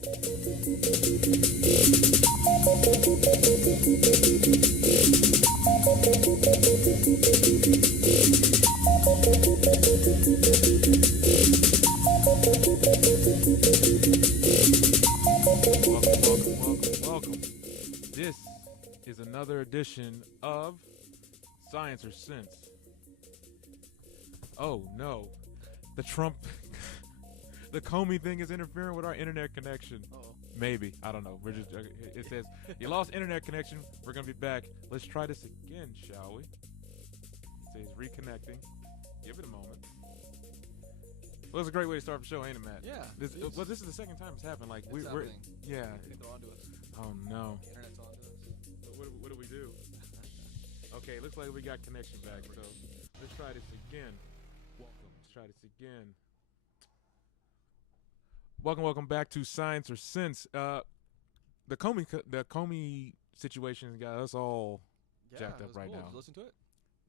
Welcome. This is another edition of Science or Sense. Oh no, the Trump, the Comey thing is interfering with our internet connection. Uh-oh. Maybe, I don't know. We're just, it says, you lost internet connection, we're gonna be back. Let's try this again, shall we? It says reconnecting. Give it a moment. Well, it's a great way to start the show, ain't it, Matt? Yeah. This is the second time it's happened. Like we're yeah. They're onto us. Oh no. The internet's onto us. What do we do? Okay, looks like we got connection back. So let's try this again. Let's try this again. Welcome back to Science or Sense. The Comey situation got us all jacked up right cool. now. Did you listen to it?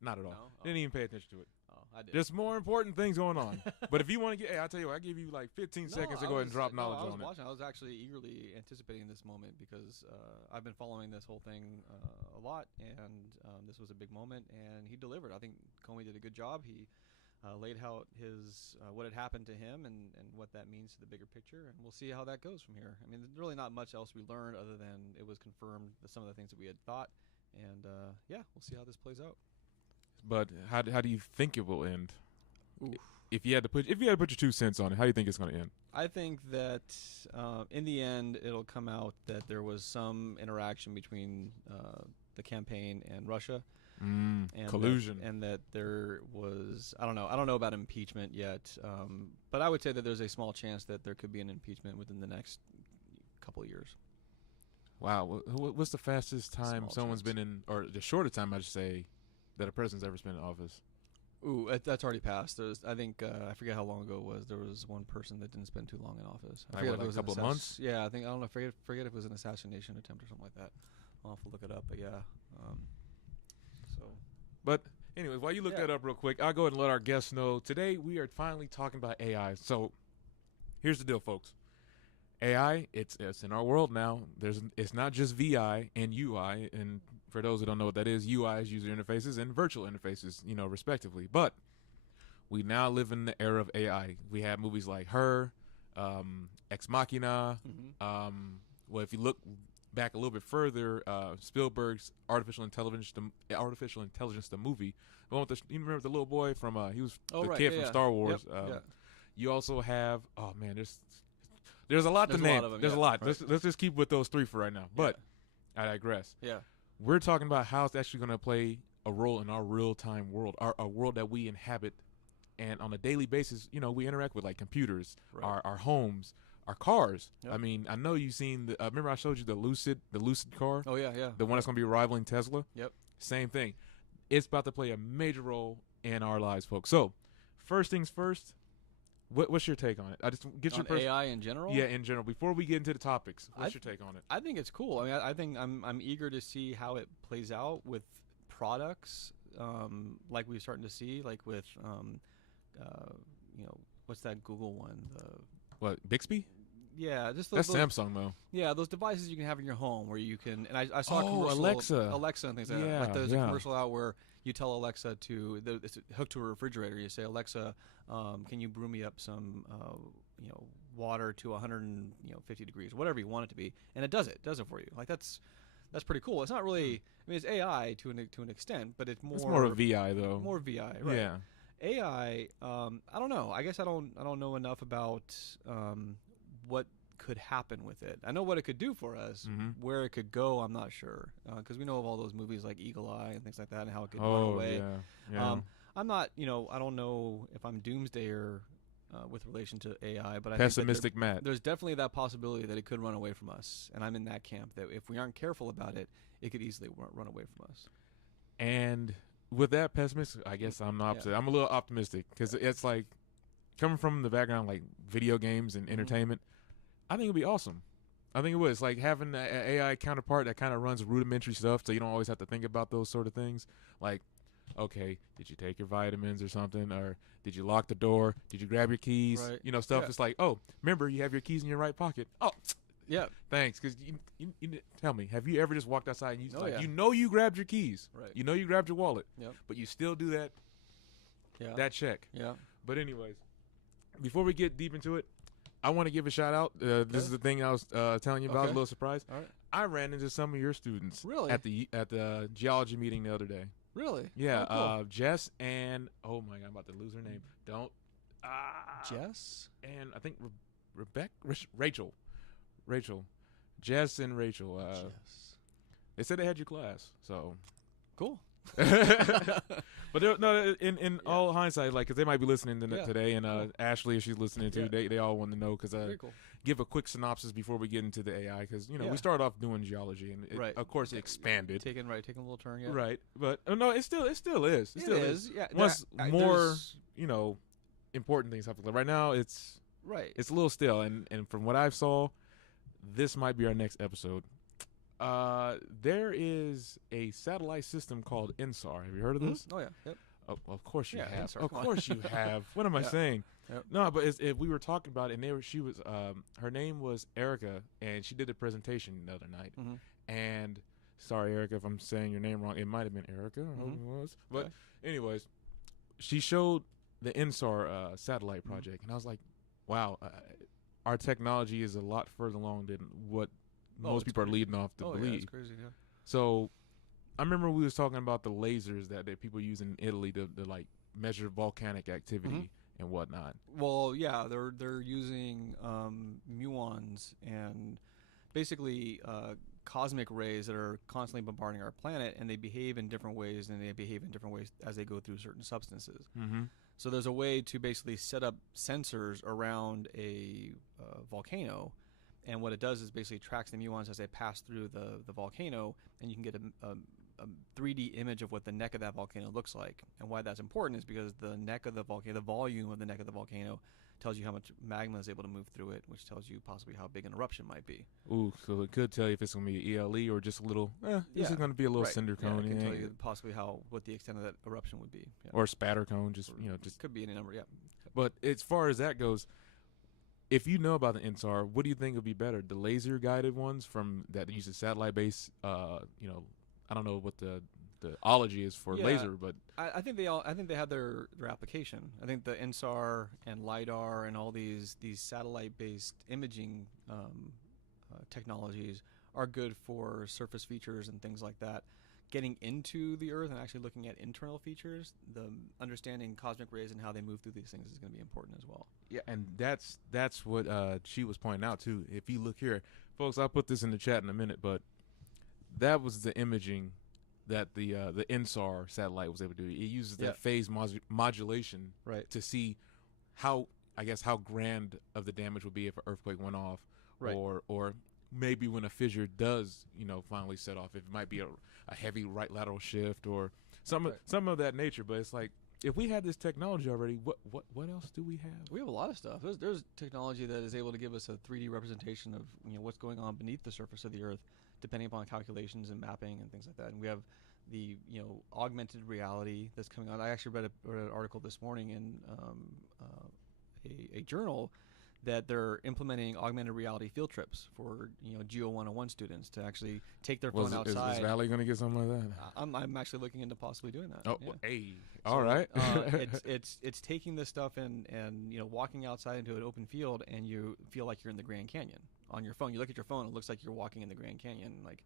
Not at all. No? Didn't even pay attention to it. Oh, I did. There's more important things going on. But if you want to get, hey, I'll tell you what, I give you like 15 seconds to go ahead and drop knowledge on it. I was actually eagerly anticipating this moment because I've been following this whole thing a lot, and this was a big moment, and he delivered. I think Comey did a good job. He laid out his what had happened to him and what that means to the bigger picture, and we'll see how that goes from here. I mean, there's really not much else we learned other than it was confirmed some of the things that we had thought, and yeah, we'll see how this plays out. But how do you think it will end? Oof. If you had to put your 2 cents on it, how do you think it's going to end? I think that in the end, it'll come out that there was some interaction between the campaign and Russia, and collusion, and that there was I don't know about impeachment yet, but I would say that there's a small chance that there could be an impeachment within the next couple of years. Wow, what's the fastest time Small someone's chance. been in, or the shortest time I should say, that a president's ever spent in office? Ooh, that's already passed. I think I forget how long ago it was. There was one person that didn't spend too long in office. I forget if it was a couple of months. Yeah, I don't know. Forget if it was an assassination attempt or something like that. I'll have to look it up. But yeah. But anyways, while you look that up real quick, I'll go ahead and let our guests know. Today we are finally talking about AI. So here's the deal, folks. AI, it's in our world now. It's not just VI and UI, and for those who don't know what that is, UI is user interfaces and virtual interfaces, respectively. But we now live in the era of AI. We have movies like Her, Ex Machina. Well, if you look back a little bit further, Spielberg's artificial intelligence, the movie. The one with you remember the little boy from he was the kid from Star Wars. Yep. You also have there's a lot to name. There's a lot. Right. Let's just keep with those 3 for right now. But I digress. Yeah. We're talking about how it's actually going to play a role in our real-time world, our world that we inhabit, and on a daily basis, we interact with like computers, our homes, our cars. Yep. I mean, I know you've seen remember I showed you the Lucid car? Oh yeah. The one that's going to be rivaling Tesla? Yep. Same thing. It's about to play a major role in our lives, folks. So, first things first, what's your take on it? I just get your AI in general. Yeah, in general. Before we get into the topics, what's your take on it? I think it's cool. I mean, I think I'm eager to see how it plays out with products, like we're starting to see, like with, what's that Google one? What, Bixby? Yeah, just that's Samsung though. Yeah, those devices you can have in your home where you can, and I saw a commercial, Alexa and things like that. Like there's a commercial out where you tell Alexa it's hooked to a refrigerator. You say, Alexa, can you brew me up some, water to 150 degrees, whatever you want it to be, and it does it for you. Like that's pretty cool. It's not really, I mean, it's AI to an extent, but it's more of VI though. More VI, right? Yeah. AI, I don't know. I guess I don't know enough about what could happen with it. I know what it could do for us. Where it could go, I'm not sure, because we know of all those movies like Eagle Eye and things like that, and how it could run away. Yeah. I'm not, I don't know if I'm doomsdayer with relation to AI, but pessimistic I think Matt. There's definitely that possibility that it could run away from us, and I'm in that camp that if we aren't careful about it, it could easily run away from us. And with that pessimistic, I guess I'm the opposite. I'm a little optimistic because it's like coming from the background like video games and entertainment. I think it'd be awesome. I think it would. It's like having an AI counterpart that kind of runs rudimentary stuff, so you don't always have to think about those sort of things. Like, okay, did you take your vitamins or something? Or did you lock the door? Did you grab your keys? Right. You know, stuff. Yeah. It's like, oh, remember, you have your keys in your right pocket. Oh, Yeah. Thanks, because you tell me, have you ever just walked outside and Yeah. you know you grabbed your keys, Right. you know you grabbed your wallet, Yep. but you still do that Yeah. that check. Yeah. But anyways, before we get deep into it, I want to give a shout out. This is the thing I was telling you about. I was a little surprised. All right. I ran into some of your students Really? at the geology meeting the other day. Really? Yeah, Oh, cool. Jess and oh my god, I'm about to lose her name. Don't. Jess? And I think Rachel, Jess and Rachel. Jess. They said they had your class, so Cool. but in all hindsight, like, because they might be listening today, and Cool. Ashley, if she's listening too, they all want to know, because Very cool. give a quick synopsis before we get into the AI, because Yeah. we started off doing geology, and Right. of course it expanded, Taking a little turn. Yeah. right? But no, it still is. It still is. Yeah. Once more, there's- important things happen. Like right now, it's Right. a little still, and from what I saw, this might be our next episode. There is a satellite system called INSAR. Have you heard of this? Oh yeah. Yep. Of course you Yeah, have. INSAR, Of come on. course you have. What am I Yeah. saying? Yep. No, but we were talking about it, and she was her name was Erica, and she did a presentation the other night. Mm-hmm. And sorry, Erica, if I'm saying your name wrong. It might have been Erica. I hope it was. But Okay. anyways, she showed the INSAR satellite project, and I was like, wow, our technology is a lot further along than what most it's people are crazy. leading off to Yeah, believe. it's crazy. Yeah. So I remember we was talking about the lasers that people use in Italy to like measure volcanic activity and whatnot. Well, yeah, they're using muons and basically cosmic rays that are constantly bombarding our planet, and they behave in different ways, and they behave in different ways as they go through certain substances. Mm-hmm. So there's a way to basically set up sensors around a volcano, and what it does is basically tracks the muons as they pass through the volcano, and you can get a 3D image of what the neck of that volcano looks like. And why that's important is because the neck of the volcano, the volume of the neck of the volcano, tells you how much magma is able to move through it, which tells you possibly how big an eruption might be. Ooh, so it could tell you if it's going to be ELE or just a little, this Yeah. is going to be a little Right. cinder Yeah, cone. it can yeah, tell you possibly what the extent of that eruption would be. Yeah. or spatter cone, just, just. Could be any number, yeah. But as far as that goes, if you know about the INSAR, what do you think would be better? The laser guided ones from that uses satellite based, I don't know what the ology is for Yeah. laser, but I think they have their application. I think the INSAR and LiDAR and all these satellite based imaging technologies are good for surface features and things like that. Getting into the Earth and actually looking at internal features, the understanding cosmic rays and how they move through these things is going to be important as well. yeah, and that's what she was pointing out too. If you look here, folks, I'll put this in the chat in a minute, but that was the imaging that the INSAR satellite was able to do. It uses that phase modulation Right. to see how grand of the damage would be if an earthquake went off, Right. or maybe when a fissure does finally set off, if it might be a heavy right lateral shift or some of that nature. But it's like, if we had this technology already, what else do we have? We have a lot of stuff. There's technology that is able to give us a 3D representation of what's going on beneath the surface of the Earth, depending upon calculations and mapping and things like that. And we have the augmented reality that's coming out. I actually read an article this morning in a journal that they're implementing augmented reality field trips for Geo 101 students to actually take their phone outside. Is Valley going to get something like that? I'm actually looking into possibly doing that. Oh, yeah. well, hey, So, all right. it's taking this stuff and walking outside into an open field, and you feel like you're in the Grand Canyon on your phone. You look at your phone, it looks like you're walking in the Grand Canyon. Like,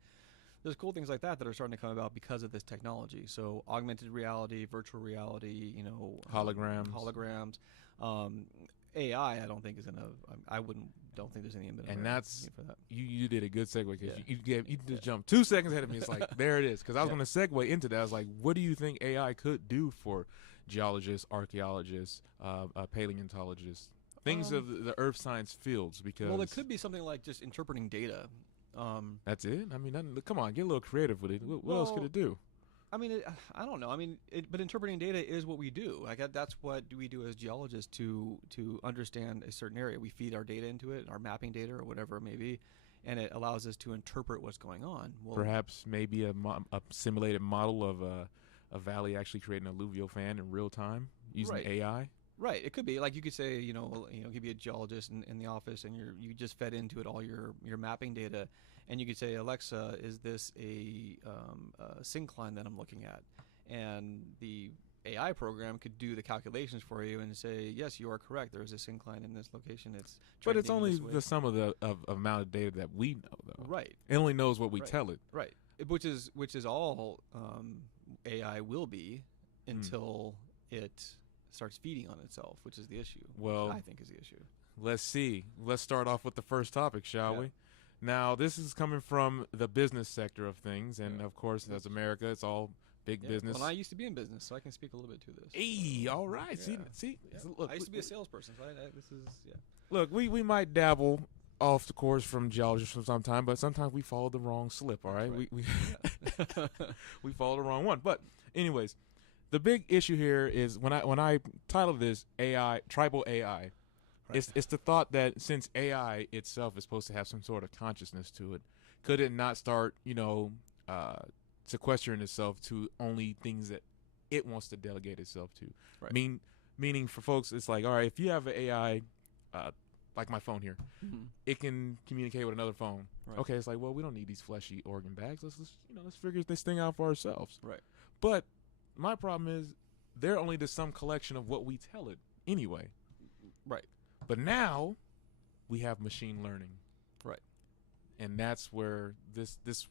there's cool things like that are starting to come about because of this technology. So augmented reality, virtual reality, holograms. AI, I don't think is gonna. Don't think there's any input. And that's for that. you did a good segue because Yeah. you just jumped 2 seconds ahead of me. It's like, there it is. Because I was going to segue into that. I was like, what do you think AI could do for geologists, archaeologists, paleontologists, things of the earth science fields? Because it could be something like just interpreting data. That's it. I mean, come on, get a little creative with it. What else could it do? I mean, I don't know. I mean, but interpreting data is what we do. Like, that's what we do as geologists to understand a certain area. We feed our data into it, our mapping data or whatever it may be, and it allows us to interpret what's going on. Well, perhaps maybe a simulated model of a valley actually creating an alluvial fan in real time using AI. Right. It could be like you could say, you could be a geologist in the office, and you just fed into it all your mapping data, and you could say, Alexa, is this a syncline that I'm looking at? And the AI program could do the calculations for you and say, yes, you are correct. There is a syncline in this location. It's But it's trending only this way. the sum of the of amount of data that we know, though. Right. It only knows what we Right. tell it. Right. Which is all AI will be until it starts feeding on itself, which is the issue. Well, which I think is the issue. Let's see. Let's start off with the first topic, shall Yeah. we? Now, this is coming from the business sector of things, and Yeah. of course, as America, it's all big Yeah. business. Well, I used to be in business, so I can speak a little bit to this. Hey, all right. Yeah. See. Yeah. Look, I used to be a salesperson, so this is Look, we might dabble off the course from geology from some time, but sometimes we follow the wrong slip. All right, That's we right. we follow the wrong one. But anyways, the big issue here is when I titled this AI tribal AI. Right. It's the thought that since AI itself is supposed to have some sort of consciousness to it, could it not start, sequestering itself to only things that it wants to delegate itself to? Right. Meaning for folks, it's like, all right, if you have an AI, like my phone here, Mhm. it can communicate with another phone. Right. Okay, it's like, well, we don't need these fleshy organ bags. Let's figure this thing out for ourselves. Right. But my problem is they're only just some collection of what we tell it anyway. Right. But now we have machine learning. Right. And that's where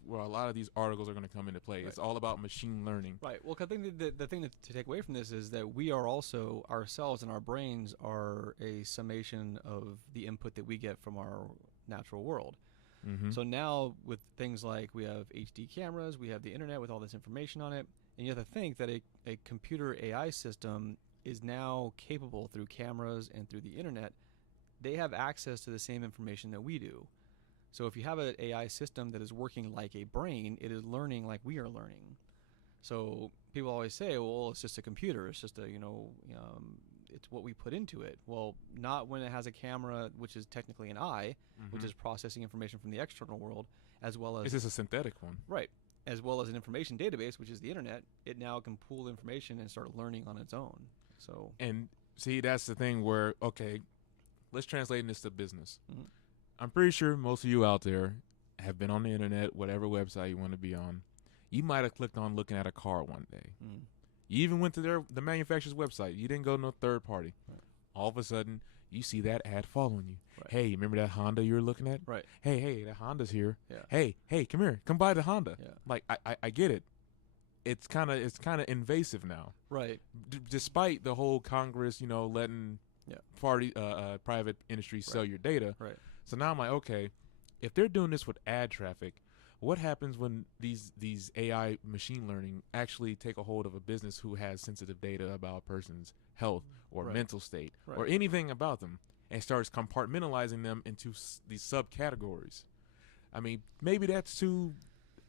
where a lot of these articles are going to come into play. Right. It's all about machine learning. Right. Well, I think the thing to take away from this is that we are also ourselves, and our brains are a summation of the input that we get from our natural world. Mm-hmm. So now with things like we have HD cameras, we have the internet with all this information on it, and you have to think that a computer AI system is now capable through cameras and through the internet. They have access to the same information that we do. So if you have an AI system that is working like a brain, it is learning like we are learning. So people always say, well, it's just a computer. It's just it's what we put into it. Well, not when it has a camera, which is technically an eye, which is processing information from the external world, as well as... It's just a synthetic one. Right. As well as an information database, which is the internet. It now can pull information and start learning on its own. So... And see, that's the thing where, okay, let's translate this to business. Mhm. I'm pretty sure most of you out there have been on the internet, whatever website you want to be on. You might have clicked on looking at a car one day. You even went to the manufacturer's website. You didn't go to no third party. Right. All of a sudden, you see that ad following you. Right. Hey, remember that Honda you were looking at? Right. Hey, that Honda's here. Yeah. Hey, come here. Come buy the Honda. Yeah. Like, I get it. It's kind of invasive now. Right. Despite the whole Congress, letting private industries sell your data. Right. So now I'm like, okay, if they're doing this with ad traffic, what happens when these AI machine learning actually take a hold of a business who has sensitive data about a person's health or Right. mental state Right. or anything about them and starts compartmentalizing them into these subcategories? I mean, maybe that's too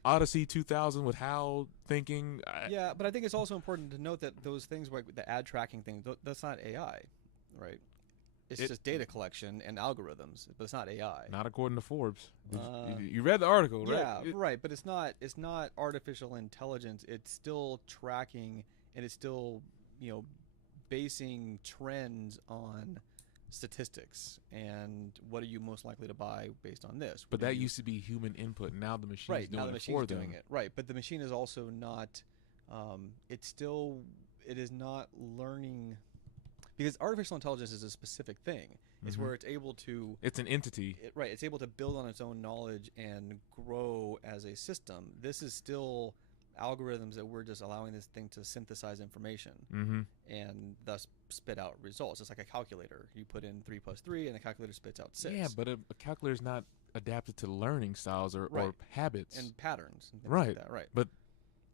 Odyssey 2000 with Hal thinking. Yeah, but I think it's also important to note that those things like the ad tracking thing, that's not AI, right? It's just data collection and algorithms, but it's not AI. Not according to Forbes. You read the article, right? Yeah, right. But it's not artificial intelligence. It's still tracking, and it's still basing trends on statistics and what are you most likely to buy based on this. But that used to be human input. Now the machine's right doing now the it machine's for doing them. it. Right, but the machine is also not. It is not learning. Because artificial intelligence is a specific thing. It's where it's able to... It's an entity. It's able to build on its own knowledge and grow as a system. This is still algorithms that we're just allowing this thing to synthesize information and thus spit out results. It's like a calculator. You put in 3 + 3 and the calculator spits out 6. Yeah, but a calculator's not adapted to learning styles or habits. And patterns and things Right. like that. Right. But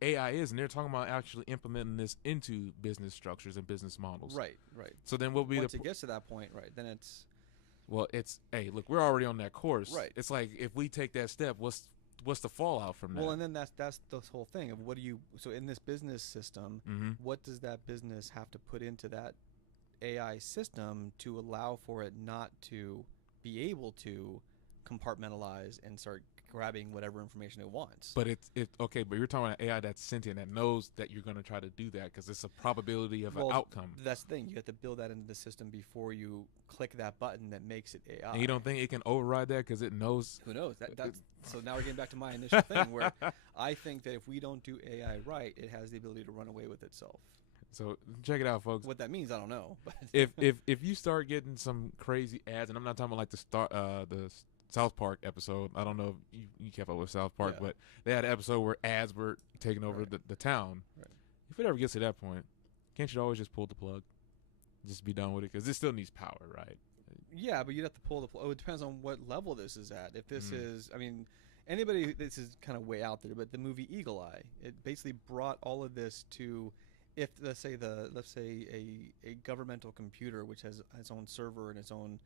AI is, and they're talking about actually implementing this into business structures and business models. Right. So then what will be Once it gets to that point, right, then it's... Well, hey, look, we're already on that course. Right. It's like if we take that step, what's the fallout from that? Well, and then that's the whole thing of what do you... So in this business system, what does that business have to put into that AI system to allow for it not to be able to compartmentalize and start grabbing whatever information it wants. But it's okay. But you're talking about AI that's sentient, that knows that you're going to try to do that because it's a probability of an outcome. That's the thing. You have to build that into the system before you click that button that makes it AI. And you don't think it can override that because it knows? Who knows? So now we're getting back to my initial thing where I think that if we don't do AI right, it has the ability to run away with itself. So check it out, folks. What that means, I don't know. But if you start getting some crazy ads, and I'm not talking about like the South Park episode. I don't know if you kept up with South Park, but they had an episode where ads were taking over the town. Right. If it ever gets to that point, can't you always just pull the plug? Just be done with it? Because it still needs power, right? Yeah, but you'd have to pull the plug. Oh, it depends on what level this is at. If this is, I mean, anybody, this is kind of way out there, but the movie Eagle Eye, it basically brought all of this to, if let's say a governmental computer which has its own server and its own,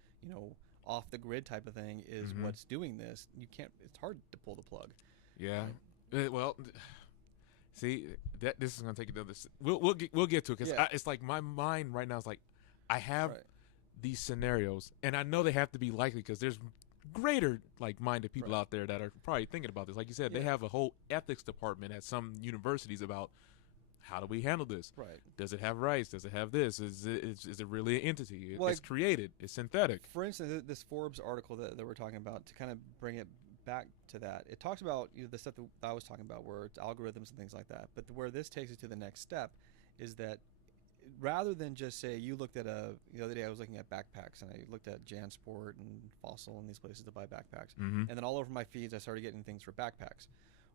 off the grid type of thing is what's doing this, it's hard to pull the plug. Yeah. Well, see, this is going to take another we'll get to it because it's like my mind right now is like I have these scenarios and I know they have to be likely because there's greater like minded people out there that are probably thinking about this. Like you said, they have a whole ethics department at some universities about how do we handle this? Right. Does it have rights? Does it have this? Is it really an entity? It's created. It's synthetic. For instance, this Forbes article that we're talking about, to kind of bring it back to that, it talks about the stuff that I was talking about where it's algorithms and things like that. But where this takes it to the next step is that rather than just say you looked at the other day I was looking at backpacks and I looked at JanSport and Fossil and these places to buy backpacks. And then all over my feeds I started getting things for backpacks.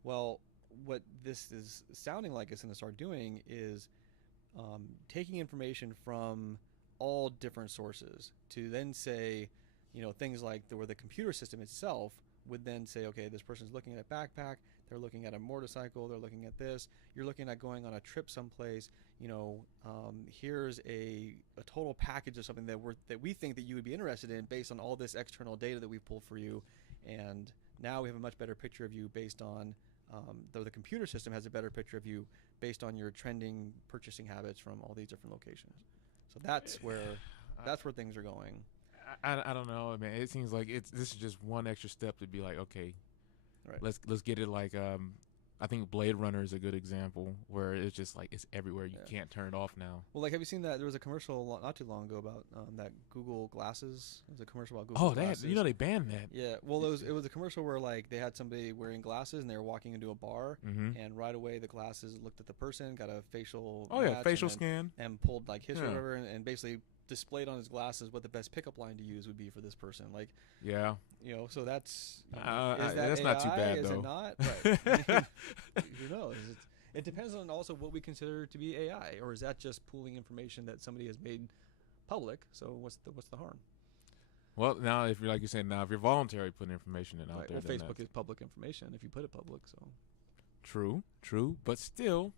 Well, what this is sounding like it's going to start doing is taking information from all different sources to then say, things like where the computer system itself would then say, okay, this person's looking at a backpack, they're looking at a motorcycle, they're looking at this, you're looking at going on a trip someplace, here's a total package of something that we think that you would be interested in based on all this external data that we've pulled for you, and now we have a much better picture of you based on though the computer system has a better picture of you based on your trending purchasing habits from all these different locations. So that's where things are going. I don't know, man. It seems like this is just one extra step to be like, okay, let's get it like I think Blade Runner is a good example where it's just like it's everywhere. You can't turn it off now. Well, like have you seen that? There was a commercial not too long ago about that Google glasses. It was a commercial about Google glasses. They banned that. Yeah. Well, it was a commercial where like they had somebody wearing glasses and they were walking into a bar and right away the glasses looked at the person, got a facial facial scan and pulled like history or whatever and basically displayed on his glasses what the best pickup line to use would be for this person. Like, so that's that's AI? Not too bad is though. It not? Right. Who knows? It depends on also what we consider to be AI, or is that just pooling information that somebody has made public? So what's the harm? Well, now if you're like you're saying, if you're voluntarily putting information out there, well, Facebook is public information if you put it public. So true, but still,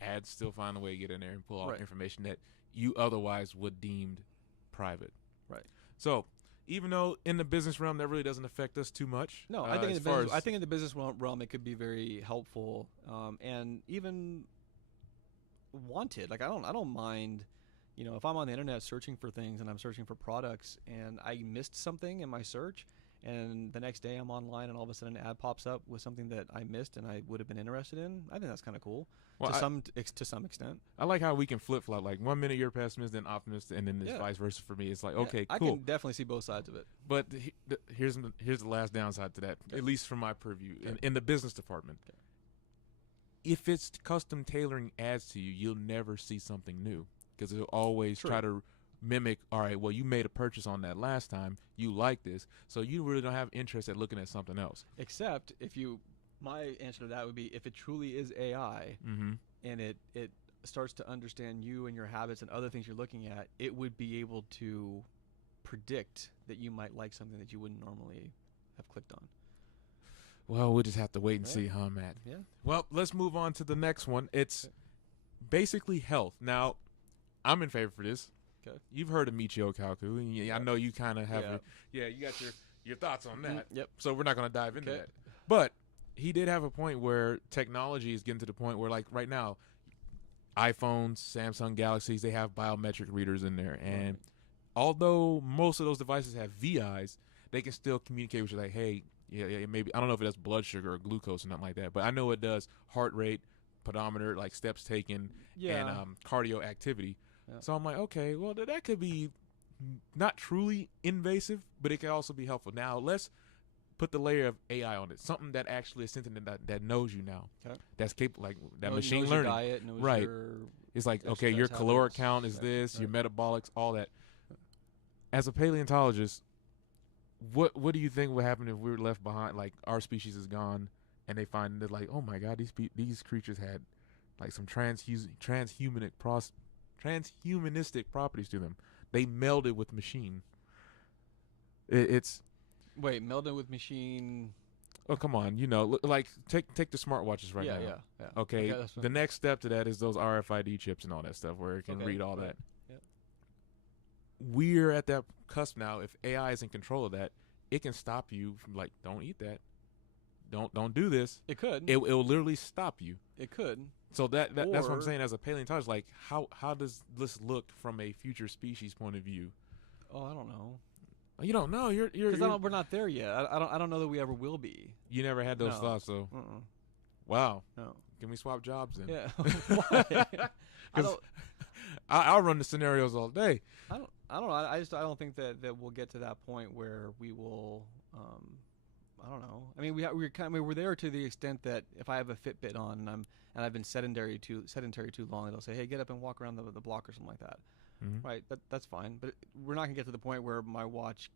ads still find a way to get in there and pull out information that you otherwise would deemed private. Right. So even though in the business realm that really doesn't affect us too much. No, I think in the business realm it could be very helpful and even wanted. Like I don't mind, if I'm on the internet searching for things and I'm searching for products and I missed something in my search and the next day I'm online and all of a sudden an ad pops up with something that I missed and I would have been interested in. I think that's kind of cool. Well, to some extent. I like how we can flip-flop. Like 1 minute you're pessimist, then optimist, and then it's vice versa for me. It's like, okay, cool. I can definitely see both sides of it. But here's the last downside to that, at least from my purview, in the business department. Okay. If it's custom tailoring ads to you, you'll never see something new because it'll always try to mimic, all right, well, you made a purchase on that last time. You like this. So you really don't have interest at looking at something else. Except my answer to that would be if it truly is AI and it starts to understand you and your habits and other things you're looking at, it would be able to predict that you might like something that you wouldn't normally have clicked on. Well, we'll just have to wait and see, huh, Matt? Yeah. Well, let's move on to the next one. It's basically health. Now, I'm in favor for this. Okay. You've heard of Michio Kaku, and I know you kind of have you got your thoughts on that. Yep. So we're not going to dive into that. But he did have a point where technology is getting to the point where, like right now, iPhones, Samsung Galaxies, they have biometric readers in there. And although most of those devices have VIs, they can still communicate with you like, hey, yeah, maybe I don't know if it does blood sugar or glucose or nothing like that, but I know it does heart rate, pedometer, like steps taken, and cardio activity. Yeah. So I'm like, okay, well that could be not truly invasive, but it can also be helpful. Now let's put the layer of AI on it, something that actually is something that knows you now, that's capable, like that machine knows learning. Your diet, knows right. Your it's like, okay, your caloric count is this, your metabolics, all that. As a paleontologist, what do you think would happen if we were left behind? Like our species is gone, and they find that like, oh my God, these creatures had like some transhumanistic properties to them. They melded with machine. It's wait, melded with machine. Oh come on, like take the smartwatches right now. Yeah. Okay, the next step to that is those RFID chips and all that stuff where it can read all that. Yeah. We're at that cusp now. If AI is in control of that, it can stop you from like, don't eat that, don't do this. It could. It will literally stop you. It could. So that's what I'm saying. As a paleontologist, like how does this look from a future species point of view? Oh, I don't know. You don't know. Because we're not there yet. I don't know that we ever will be. You never had those thoughts, though. Wow. No. Can we swap jobs then? Yeah. Why? I'll run the scenarios all day. I don't know. I don't think that we'll get to that point where we will. I don't know. I mean, we're there to the extent that if I have a Fitbit on and I've been sedentary too long, it'll say, hey, get up and walk around the block or something like that. Mm-hmm. Right. That's fine. But we're not gonna get to the point where my watch,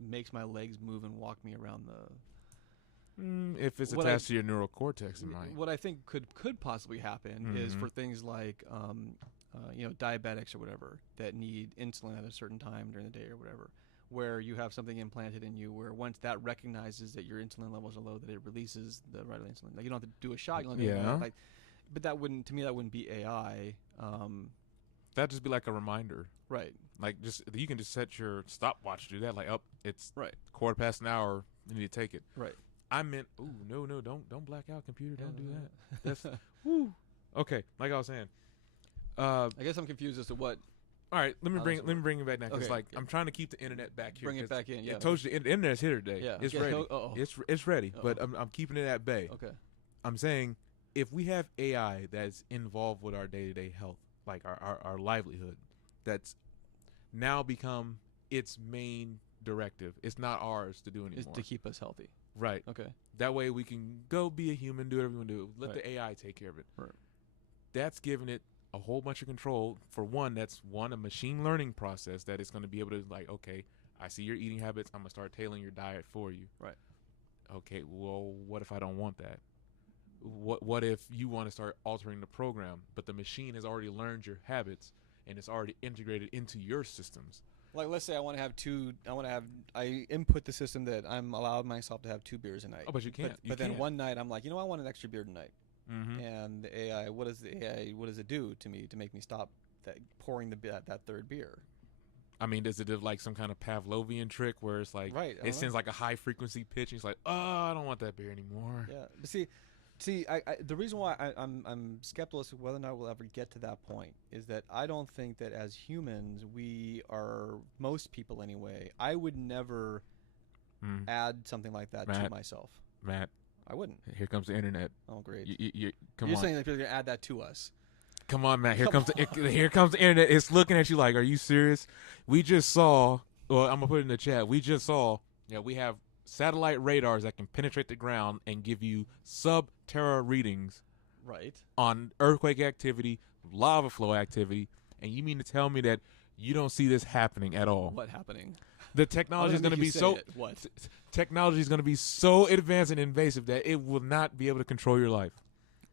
makes my legs move and walk me around the. If it's attached to your neural cortex, it might. What I think could possibly happen is for things like, diabetics or whatever that need insulin at a certain time during the day or whatever, where you have something implanted in you where once that recognizes that your insulin levels are low, that it releases the right insulin. Like you don't have to do a shot. But that wouldn't be AI. That'd just be like a reminder. Right. Like you can just set your stopwatch to do that. Like, it's right. 1/4 hour. You need to take it. Right. I meant, no, don't black out, computer. Don't do that. That's Okay. Like I was saying. I guess I'm confused as to what. All right, let me bring it back now because I'm trying to keep the internet back here. Bring it back in. Yeah. I told you the internet's here today. Yeah. It's ready. It's ready, but I'm keeping it at bay. Okay. I'm saying if we have AI that's involved with our day-to-day health, like our livelihood, that's now become its main directive. It's not ours to do anymore. It's to keep us healthy. Right. Okay. That way we can go be a human, do whatever we want to do. Let the AI take care of it. Right. That's giving it a whole bunch of control. For one, a machine learning process that is going to be able to like, okay, I see your eating habits. I'm going to start tailoring your diet for you. Right. Okay, well, what if I don't want that? What if you want to start altering the program, but the machine has already learned your habits and it's already integrated into your systems? Like, let's say I input the system that I'm allowed myself to have 2 beers a night. Oh, but you can't. But then one night I'm like, I want an extra beer tonight. Mm-hmm. And the AI, what does it do to me to make me stop pouring that third beer? I mean, does it do like some kind of Pavlovian trick where it's like, it sends like a high frequency pitch and it's like, I don't want that beer anymore. Yeah. But see, the reason why I'm skeptical as to whether or not we'll ever get to that point is that I don't think that as humans most people anyway, I would never add something like that to myself. Matt, I wouldn't. Here comes the internet. Oh, great! You're saying that people are gonna add that to us? Come on, Matt. Here comes the internet. It's looking at you like, are you serious? We just saw. Well, I'm gonna put it in the chat. We just saw. Yeah, we have satellite radars that can penetrate the ground and give you sub-Terra readings. Right. On earthquake activity, lava flow activity, and you mean to tell me that you don't see this happening at all? What happening? The technology is going to be technology is going to be so advanced and invasive that it will not be able to control your life.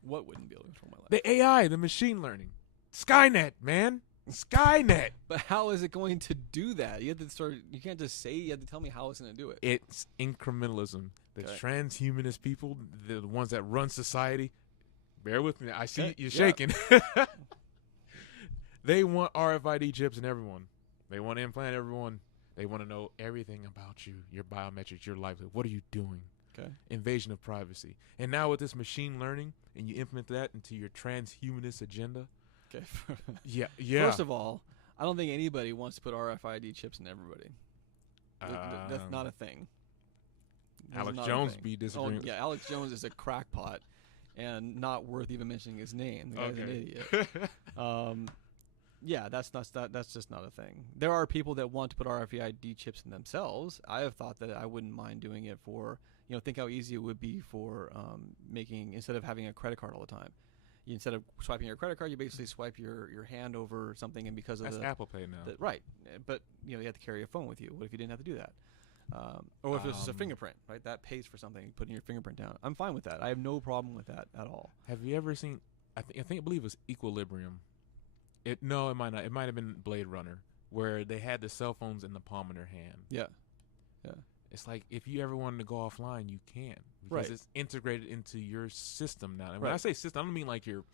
What wouldn't be able to control my life? The AI, the machine learning, Skynet, man, Skynet. But how is it going to do that? You have to start. You can't just say. You have to tell me how it's going to do it. It's incrementalism. The transhumanist people, the ones that run society. Bear with me. I see you shaking. They want RFID chips in everyone. They want to implant everyone. They want to know everything about you, your biometrics, your life. What are you doing? Okay. Invasion of privacy. And now with this machine learning, and you implement that into your transhumanist agenda. Okay. Yeah. First of all, I don't think anybody wants to put RFID chips in everybody. That's not a thing. Alex not a Jones thing. be disagreeing. Oh, yeah, Alex Jones is a crackpot and not worth even mentioning his name. The guy's an idiot. Yeah, that's just not a thing. There are people that want to put RFID chips in themselves. I have thought that I wouldn't mind doing it for, think how easy it would be for making, instead of having a credit card all the time. Instead of swiping your credit card, you basically swipe your hand over something, and because of that's Apple Pay now. Right, but you have to carry a phone with you. What if you didn't have to do that? Or if it's just a fingerprint, right? That pays for something, putting your fingerprint down. I'm fine with that. I have no problem with that at all. Have you ever seen? I believe it was Equilibrium. No, it might not. It might have been Blade Runner, where they had the cell phones in the palm of their hand. Yeah. It's like if you ever wanted to go offline, you can, because it's integrated into your system now. And when I say system, I don't mean like your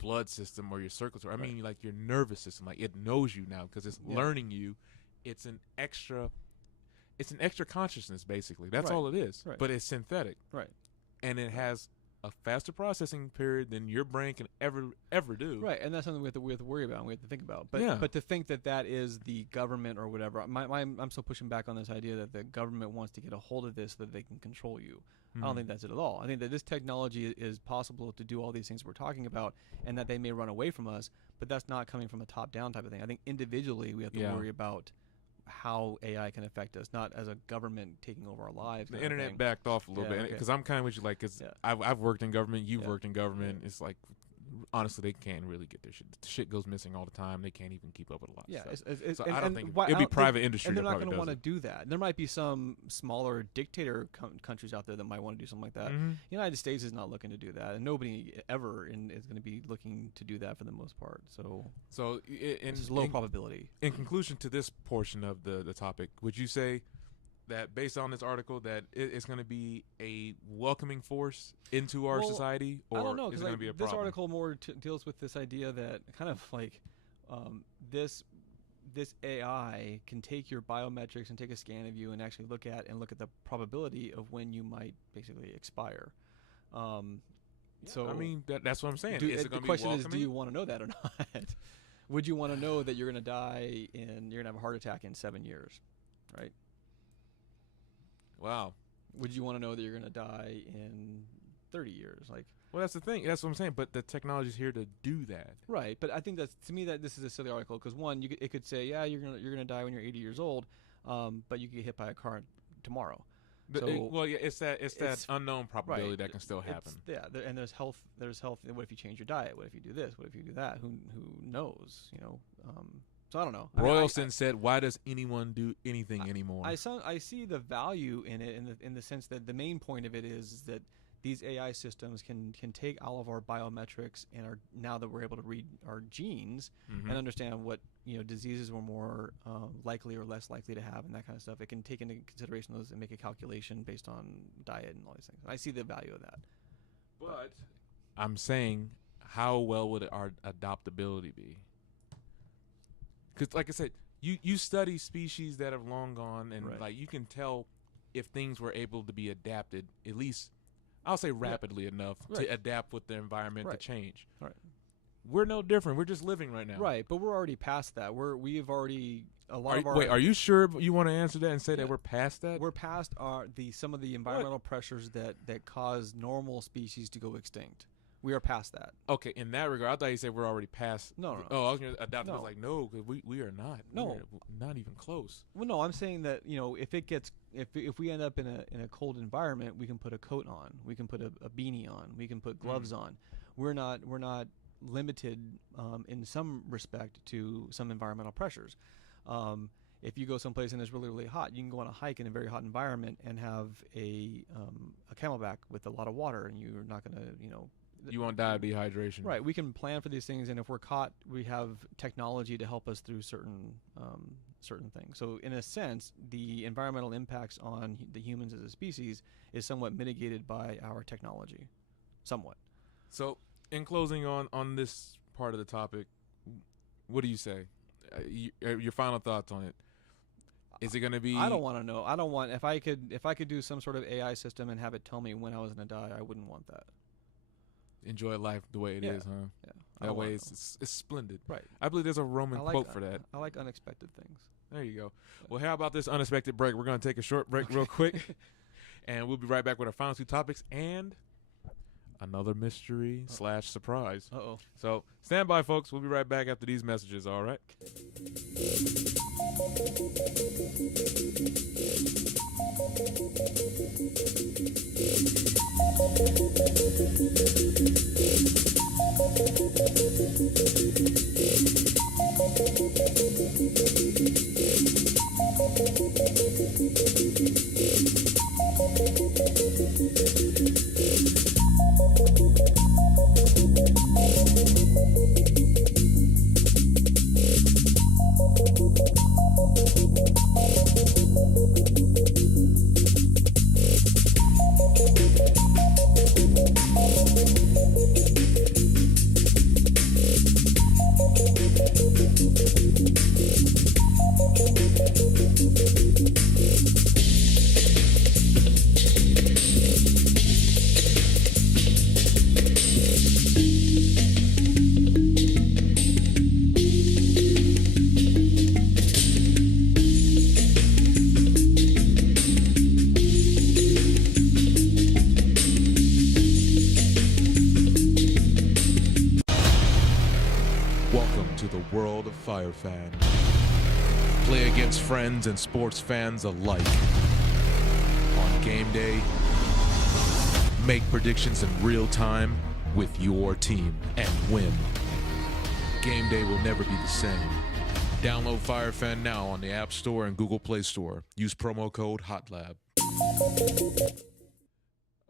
blood system or your circulatory. I mean like your nervous system. Like it knows you now because it's learning you. It's an extra consciousness, basically. That's all it is. Right. But it's synthetic. Right. And it has a faster processing period than your brain can ever do. Right, and that's something we have to worry about and we have to think about. But to think that is the government or whatever, I'm still pushing back on this idea that the government wants to get a hold of this so that they can control you. I don't think that's it at all. I think that this technology is possible to do all these things we're talking about, and that they may run away from us, but that's not coming from a top-down type of thing. I think individually we have to worry about how AI can affect us, not as a government taking over our lives. The internet backed off a little bit, because I'm kind of with you, like, because I've worked in government, you've worked in government. It's like, honestly, they can't really get their shit. The shit goes missing all the time. They can't even keep up with a lot of stuff. So I don't think it'll be private industry. And they're not going to want to do that. There might be some smaller dictator countries out there that might want to do something like that. The United States is not looking to do that, and nobody ever is going to be looking to do that for the most part. So it's low probability. In conclusion to this portion of the topic, would you say that based on this article that it's going to be a welcoming force into our society, or I don't know, is it going to be a problem? This article more deals with this idea that kind of like this AI can take your biometrics and take a scan of you and actually look at the probability of when you might basically expire. So I mean that's what I'm saying. Is it the question is, do you want to know that or not? Would you want to know that you're going to die you're going to have a heart attack in 7 years, right? Wow. Would you want to know that you're going to die in 30 years? Well, that's the thing. That's what I'm saying. But the technology's here to do that. Right. But I think to me that this is a silly article because one, it could say, yeah, you're gonna die when you're 80 years old, but you could get hit by a car tomorrow. It's that unknown probability that can still happen. And there's health. What if you change your diet? What if you do this? What if you do that? Who knows? So I don't know. Royalston said, "Why does anyone do anything anymore?" I see the value in it in the sense that the main point of it is that these AI systems can take all of our biometrics and now that we're able to read our genes and understand what diseases we're more likely or less likely to have and that kind of stuff. It can take into consideration those and make a calculation based on diet and all these things. I see the value of that. But I'm saying, how well would our adoptability be? Because, like I said, you study species that have long gone, and like you can tell if things were able to be adapted, at least I'll say rapidly enough to adapt with the environment to change. Right. We're no different. We're just living right now. Right, but we're already past that. We've already Wait, are you sure you want to answer that and say that we're past that? We're past some of the environmental pressures that cause normal species to go extinct. We are past that. Okay, in that regard, I thought you said we're already past. No. Oh, I was going to adapt. I was like, no, because we are not. No, we're not even close. Well, no, I'm saying that if we end up in a cold environment, we can put a coat on, we can put a beanie on, we can put gloves on. We're not limited in some respect to some environmental pressures. If you go someplace and it's really, really hot, you can go on a hike in a very hot environment and have a camelback with a lot of water, and you're not going to you won't die of dehydration. Right. We can plan for these things, and if we're caught, we have technology to help us through certain things. So in a sense, the environmental impacts on the humans as a species is somewhat mitigated by our technology. Somewhat. So in closing on this part of the topic, what do you say? Your final thoughts on it? Is it going to be? I don't want to know. I don't want if I could do some sort of AI system and have it tell me when I was going to die, I wouldn't want that. Enjoy life the way it is, huh? Yeah. That way it's splendid. Right. I believe there's a Roman quote for that. I like unexpected things. There you go. Well, how about this unexpected break? We're going to take a short break real quick. And we'll be right back with our final two topics and another mystery / surprise. Uh-oh. So stand by, folks. We'll be right back after these messages, all right? Welcome to the world of Fire Fan. Play against friends and sports fans alike. On game day, make predictions in real time with your team and win. Game day will never be the same. Download Fire Fan now on the App Store and Google Play Store. Use promo code HOTLAB.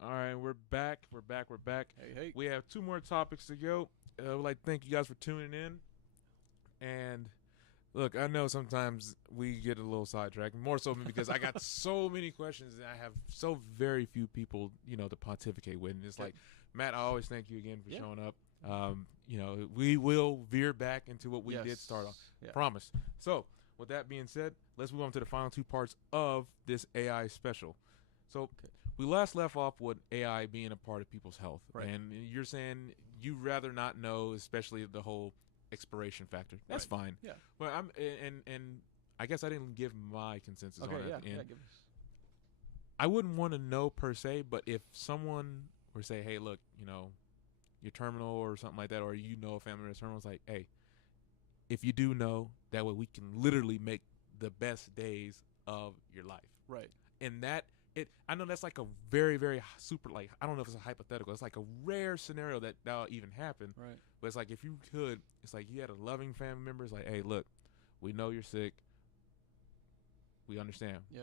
All right, we're back. Hey. We have 2 more topics to go. I'd like to thank you guys for tuning in. And look, I know sometimes we get a little sidetracked, more so because I got so many questions and I have so very few people, to pontificate with. And it's like, Matt, I always thank you again for showing up. We will veer back into what we did start off. Yeah. Promise. So, with that being said, let's move on to the final 2 parts of this AI special. So, we last left off with AI being a part of people's health. Right. And you're saying you'd rather not know, especially the whole expiration factor. That's fine. Yeah. But and I guess I didn't give my consensus on it. Yeah. And Give us. I wouldn't want to know per se, but if someone were to say, hey, look, you're terminal or something like that, or a family member is terminal, it's like, hey, if you do know, that way we can literally make the best days of your life. Right. And I know that's like a very, very super, like, I don't know if it's a hypothetical. It's like a rare scenario that'll even happen. Right. But it's like, if you could, it's like you had a loving family member. It's like, hey, look, we know you're sick. We understand. Yeah.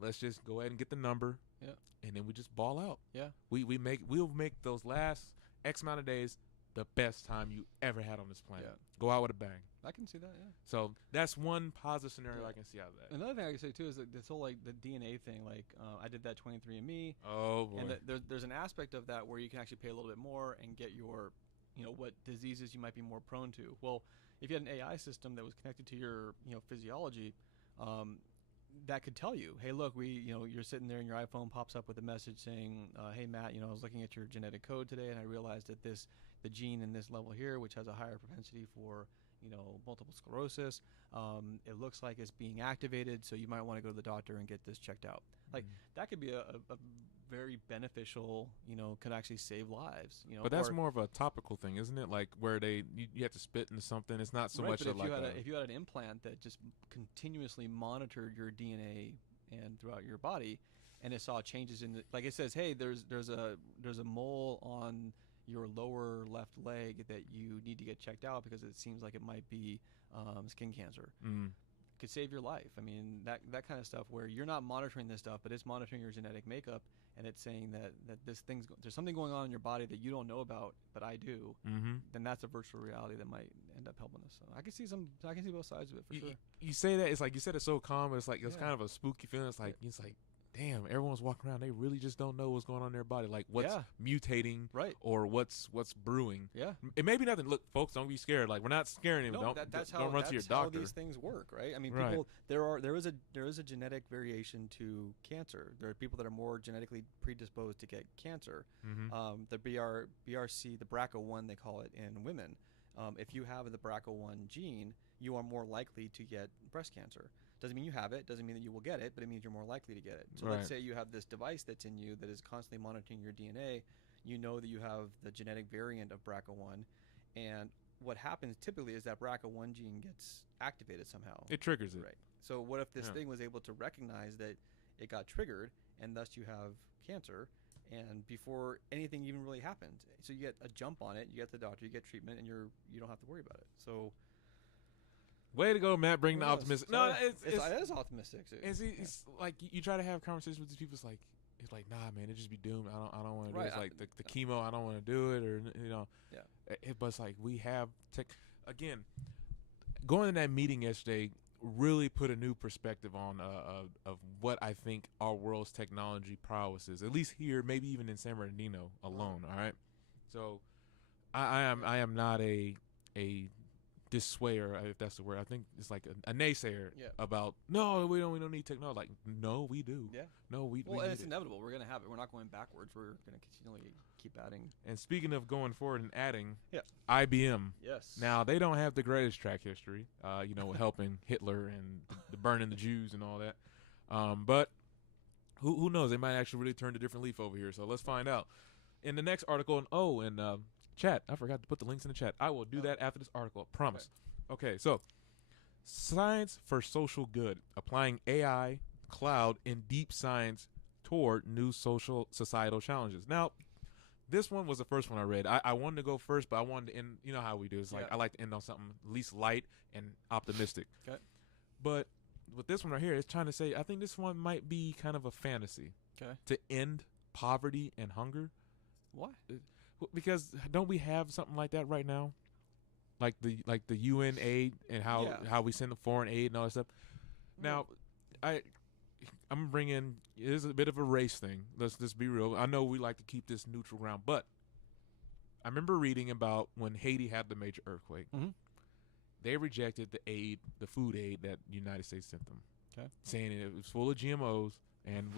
Let's just go ahead and get the number. Yeah. And then we just ball out. Yeah. We'll make those last X amount of days the best time you ever had on this planet. Yeah. Go out with a bang. I can see that, yeah. So that's one positive scenario I can see out of that. Another thing I can say, too, is that this whole, like, the DNA thing, like, I did that 23andMe. Oh, boy. And there's an aspect of that where you can actually pay a little bit more and get your, what diseases you might be more prone to. Well, if you had an AI system that was connected to your, physiology, that could tell you, hey, look, you're sitting there and your iPhone pops up with a message saying, hey, Matt, I was looking at your genetic code today and I realized that the gene in this level here, which has a higher propensity for, multiple sclerosis, it looks like it's being activated, so you might want to go to the doctor and get this checked out. Like, that could be a very beneficial, could actually save lives, But that's more of a topical thing, isn't it? Like, where you have to spit into something. It's not so much but like if you had an implant that just continuously monitored your DNA and throughout your body, and it saw changes in like it says, hey, there's a mole on your lower left leg that you need to get checked out because it seems like it might be skin cancer. Could save your life. I mean, that kind of stuff where you're not monitoring this stuff, but it's monitoring your genetic makeup, and it's saying that there's something going on in your body that you don't know about, but I do. Then that's a virtual reality that might end up helping us. So I can see both sides of it for sure. You say that, it's like you said it's so calm, but it's like it's kind of a spooky feeling. It's like damn, everyone's walking around. They really just don't know what's going on in their body, like what's mutating, right, or what's brewing. Yeah, it may be nothing. Look, folks, don't be scared. Like, we're not scaring them. No, don't run to your doctor. That's how these things work, right? I mean, people. There is a genetic variation to cancer. There are people that are more genetically predisposed to get cancer. The BRC, the BRCA1, they call it in women. If you have the BRCA1 gene, you are more likely to get breast cancer. Doesn't mean you have it. Doesn't mean that you will get it, but it means you're more likely to get it. So Right. let's say you have this device that's in you that is constantly monitoring your DNA. You know that you have the genetic variant of BRCA1, and what happens typically is that BRCA1 gene gets activated somehow. It triggers it. Right. So what if this Yeah. thing was able to recognize that it got triggered, and thus you have cancer, and before anything even really happened, so you get a jump on it, you get the doctor, you get treatment, and you don't have to worry about it. So Way to go, Matt. Bring the who knows? optimism. So No, it is optimistic. Too. it's like you try to have conversations with these people. It's like, nah, man, it just be doomed. I don't want to do it. It's like the chemo, I don't want to do it, or Yeah. But it's like we have again, going to that meeting yesterday really put a new perspective on of what I think our world's technology prowess is. At least here, maybe even in San Bernardino alone. All right, so I am not a dissuader, if that's the word. I think it's like a naysayer about no, we don't need technology. Like no, we do. Yeah. No, we. Well, we and it's need it. inevitable. We're gonna have it. We're not going backwards. We're gonna continually keep adding. And speaking of going forward and adding, Yeah. IBM. Yes. Now they don't have the greatest track history, helping Hitler and the burning the Jews and all that. But who knows? They might actually really turn a different leaf over here. So let's find out. In the next article, and chat, I forgot to put the links in the chat. I will do that after this article. I promise. Okay, so science for social good, applying AI, cloud, and deep science toward new societal challenges. Now, this one was the first one I read. I wanted to go first, but I wanted to end. You know how we do. It's like I like to end on something at least light and optimistic. Okay. But with this one right here, it's trying to say I think this one might be kind of a fantasy. Okay. To end poverty and hunger. Why? Because don't we have something like that right now? Like the UN aid and how we send the foreign aid and all that stuff. Now, I'm gonna bring in. It is a bit of a race thing. Let's just be real. I know we like to keep this neutral ground, but I remember reading about when Haiti had the major earthquake. Mm-hmm. They rejected the food aid that the United States sent them, saying it was full of GMOs. And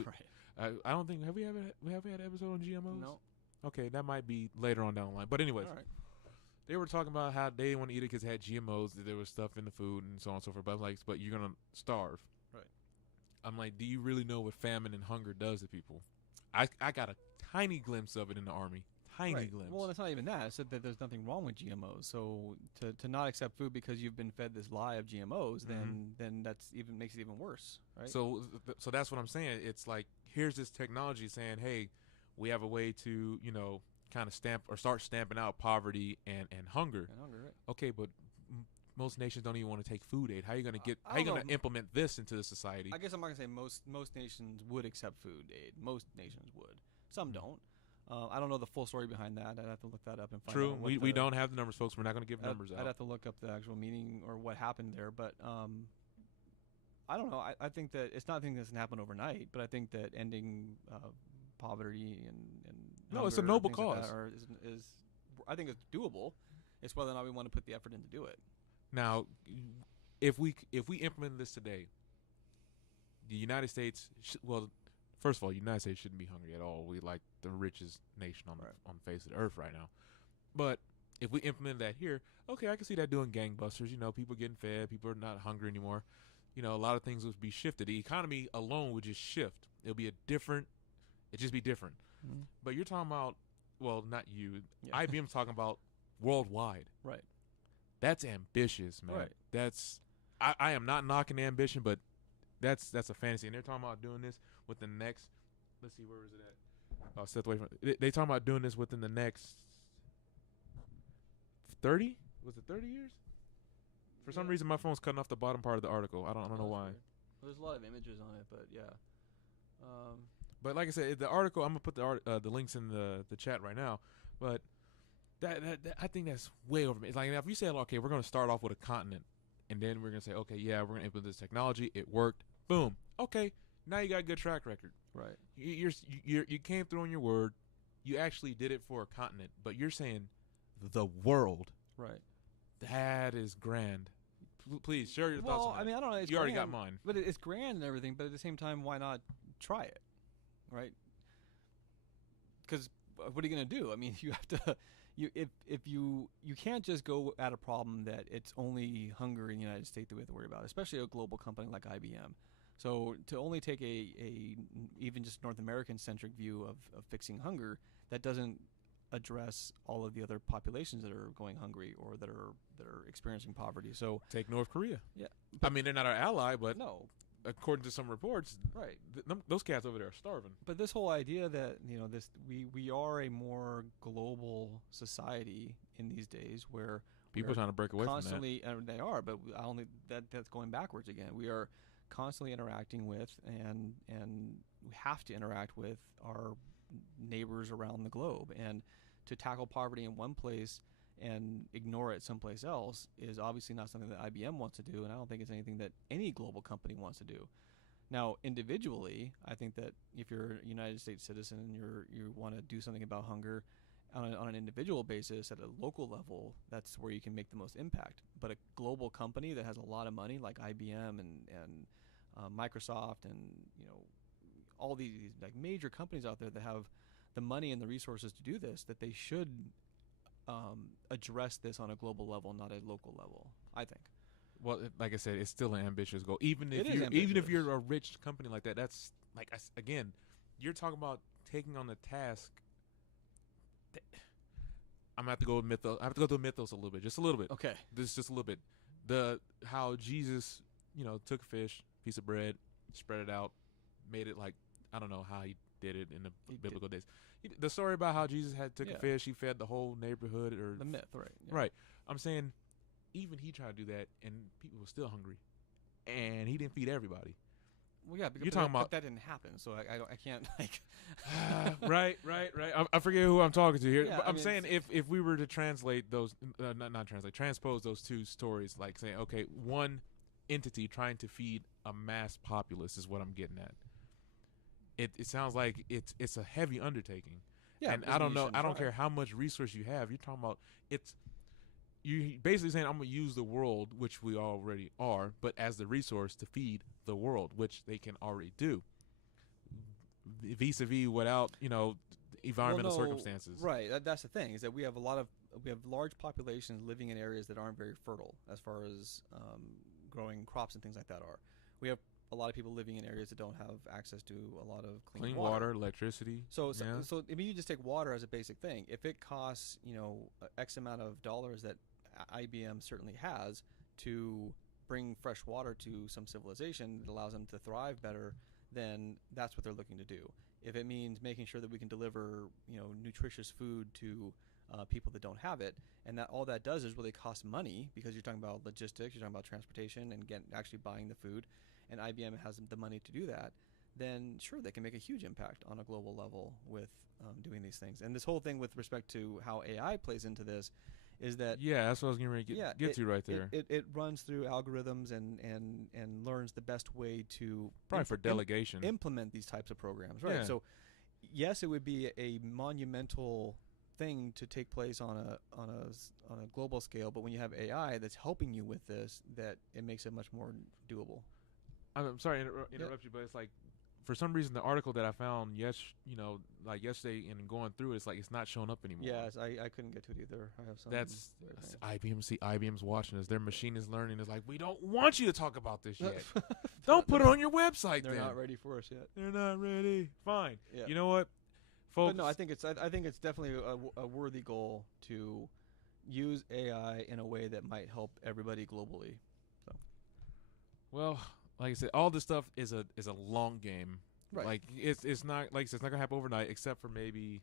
I don't think have we had an episode on GMOs? No. Okay, that might be later on down the line. But anyways, All right. they were talking about how they didn't want to eat it because it had GMOs, that there was stuff in the food and so on and so forth. But I'm like, but you're going to starve. Right. I'm like, do you really know what famine and hunger does to people? I got a tiny glimpse of it in the Army. Tiny glimpse. Well, it's not even that. It said that there's nothing wrong with GMOs. So to not accept food because you've been fed this lie of GMOs, then that's even makes it even worse, right? So that's what I'm saying. It's like, here's this technology saying, hey, we have a way to, kind of start stamping out poverty and hunger. And hunger, right? Okay, but most nations don't even want to take food aid. How are you going to how are you going to implement this into the society? I guess I'm not going to say most nations would accept food aid. Most nations would. Some don't. I don't know the full story behind that. I'd have to look that up and find True. out. We don't have the numbers, folks. We're not going to give numbers out. I'd have to look up the actual meaning or what happened there. But I don't know. I think that it's not a thing that doesn't happen overnight. But I think that ending poverty and no, it's a noble cause. Like is I think it's doable. It's whether or not we want to put the effort in to do it. Now, if we implement this today, the United States, first of all, the United States shouldn't be hungry at all. We like the richest nation on the face of the earth right now. But if we implement that here, okay, I can see that doing gangbusters. People getting fed, people are not hungry anymore. A lot of things would be shifted. The economy alone would just shift. It'd just be different. Mm-hmm. But you're talking about, well, not you. Yeah. IBM's talking about worldwide. Right. That's ambitious, man. Right. That's I am not knocking ambition, but that's a fantasy. And they're talking about doing this with the next. Let's see, where is it at? Oh, step away from it. They talking about doing this within the next 30. Was it 30 years? For some reason, my phone's cutting off the bottom part of the article. I don't know why. Weird. Well, there's a lot of images on it, but yeah. But like I said, the article, I'm gonna put the links in the chat right now. But that I think that's way over. It's like, now if you say, okay, we're gonna start off with a continent, and then we're gonna say, okay, yeah, we're gonna implement this technology. It worked. Boom. Okay, now you got a good track record. Right. You came through on your word. You actually did it for a continent, but you're saying the world. Right. That is grand. Please share your thoughts on that. I mean, I don't know. You already got mine. But it's grand and everything. But at the same time, why not try it? Right? Because what are you going to do? I mean, you have to. If you can't just go at a problem that it's only hunger in the United States that we have to worry about, especially a global company like IBM. So to only take a even just North American centric view of fixing hunger, that doesn't address all of the other populations that are going hungry or that are experiencing poverty. So take North Korea. Yeah, I mean, they're not our ally, but no, according to some reports, right, those cats over there are starving. But this whole idea that this we are a more global society in these days where people are trying to break away constantly, from that. They are, but that's going backwards again. We are constantly interacting with and we have to interact with our neighbors around the globe, and to tackle poverty in one place and ignore it someplace else is obviously not something that IBM wants to do, and I don't think it's anything that any global company wants to do. Now, individually, I think that if you're a United States citizen and you want to do something about hunger on an individual basis at a local level, that's where you can make the most impact. But a global company that has a lot of money, like IBM and Microsoft, and all these like major companies out there that have the money and the resources to do this, that they should address this on a global level, not a local level, I think. Well, like I said, it's still an ambitious goal. Even if you're a rich company like that, that's like, again, you're talking about taking on the task. I'm gonna have to go with mythos. I have to go through mythos a little bit, just a little bit. Okay, this is just a little bit. How Jesus, took a fish, piece of bread, spread it out, made it like, I don't know how he did it in the biblical days. The story about how Jesus took a fish, he fed the whole neighborhood, or the myth, right? Yeah. Right. I'm saying, even he tried to do that, and people were still hungry, and he didn't feed everybody. Well, yeah, because you're talking about that didn't happen, so I can't like. Right. I forget who I'm talking to here. Yeah, but I'm saying if we were to translate those, transpose those two stories, like saying, okay, one entity trying to feed a mass populace is what I'm getting at. It sounds like it's a heavy undertaking. Yeah, and I don't know. I don't care how much resource you have. You're talking about you basically saying I'm gonna use the world, which we already are, but as the resource to feed the world, which they can already do, vis-a-vis without environmental circumstances. Right. That's the thing, is that we have large populations living in areas that aren't very fertile as far as growing crops and things like that are. We have a lot of people living in areas that don't have access to a lot of clean water, electricity. So I mean, you just take water as a basic thing. If it costs X amount of dollars that IBM certainly has to bring fresh water to some civilization that allows them to thrive better, then that's what they're looking to do. If it means making sure that we can deliver nutritious food to people that don't have it, and that all that does is really cost money, because you're talking about logistics, you're talking about transportation, and actually buying the food, and IBM has the money to do that, then sure, they can make a huge impact on a global level with doing these things. And this whole thing with respect to how AI plays into this is that that's what I was getting ready to get to right there. It runs through algorithms and learns the best way to probably for delegation implement these types of programs, right? Yeah. So yes, it would be a monumental thing to take place on a global scale, but when you have AI that's helping you with this, that it makes it much more doable. I'm sorry to interrupt you, but it's like, for some reason, the article that I found like yesterday and going through it, it's like it's not showing up anymore. Yes, I couldn't get to it either. I have some. That's IBM's watching us. Their machine is learning. It's like, we don't want you to talk about this yet. Don't put it on your website. They're not ready for us yet. They're not ready. Fine. Yeah. You know what, folks? But no, I think it's definitely a worthy goal to use AI in a way that might help everybody globally. So. Well, like I said, all this stuff is a long game. Right. Like it's not, like I said, it's not gonna happen overnight, except for maybe,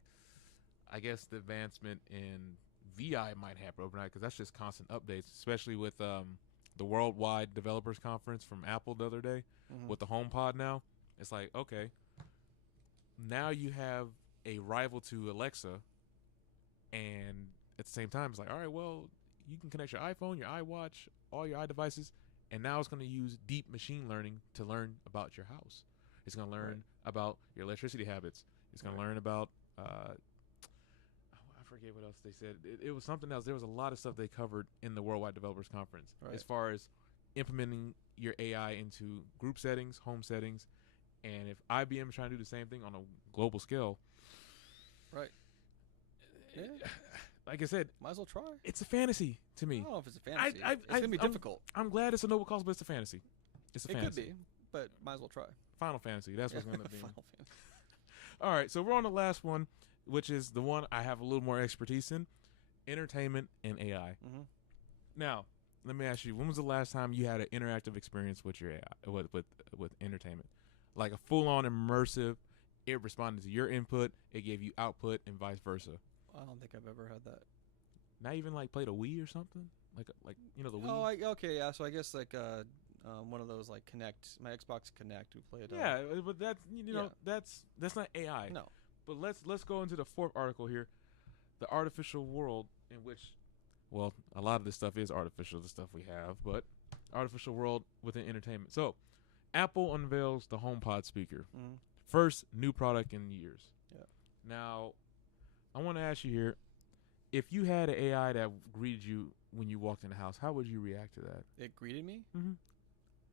I guess, the advancement in VI might happen overnight, because that's just constant updates, especially with the Worldwide Developers Conference from Apple the other day with the HomePod. Now it's like, okay, now you have a rival to Alexa, and at the same time, it's like, all right, well, you can connect your iPhone, your iWatch, all your iDevices. And now it's going to use deep machine learning to learn about your house. It's going to learn about your electricity habits. It's going to learn about, I forget what else they said. It was something else. There was a lot of stuff they covered in the Worldwide Developers Conference as far as implementing your AI into group settings, home settings. And if IBM is trying to do the same thing on a global scale, right, Yeah. like I said, Might as well try. it's a fantasy to I me. don't know if it's a fantasy. It's gonna be I'm- difficult. I'm glad it's a noble cause, but it's a fantasy. It's a It fantasy. could be, but might as well try. Final Fantasy. That's what's going to be. Final Fantasy. All right, so we're on the last one, which is the one I have a little more expertise in: entertainment and AI. Mm-hmm. Now, let me ask you: when was the last time you had an interactive experience with your AI, with entertainment, like a full-on immersive? It responded to your input, it gave you output, and vice versa. I don't think I've ever had that. Not even like played a Wii or something, like you know the Wii. Oh, okay, yeah. So I guess like one of those like Connect, my Xbox Connect. We played. Yeah, but that's that's not AI. No. But let's go into the fourth article here, the artificial world in which, well, a lot of this stuff is artificial, the stuff we have, but artificial world within entertainment. So, Apple unveils the HomePod speaker, Mm-hmm. first new product in years. Yeah. Now, I want to ask you here, if you had an AI that greeted you when you walked in the house, how would you react to that? It greeted me. Mm-hmm.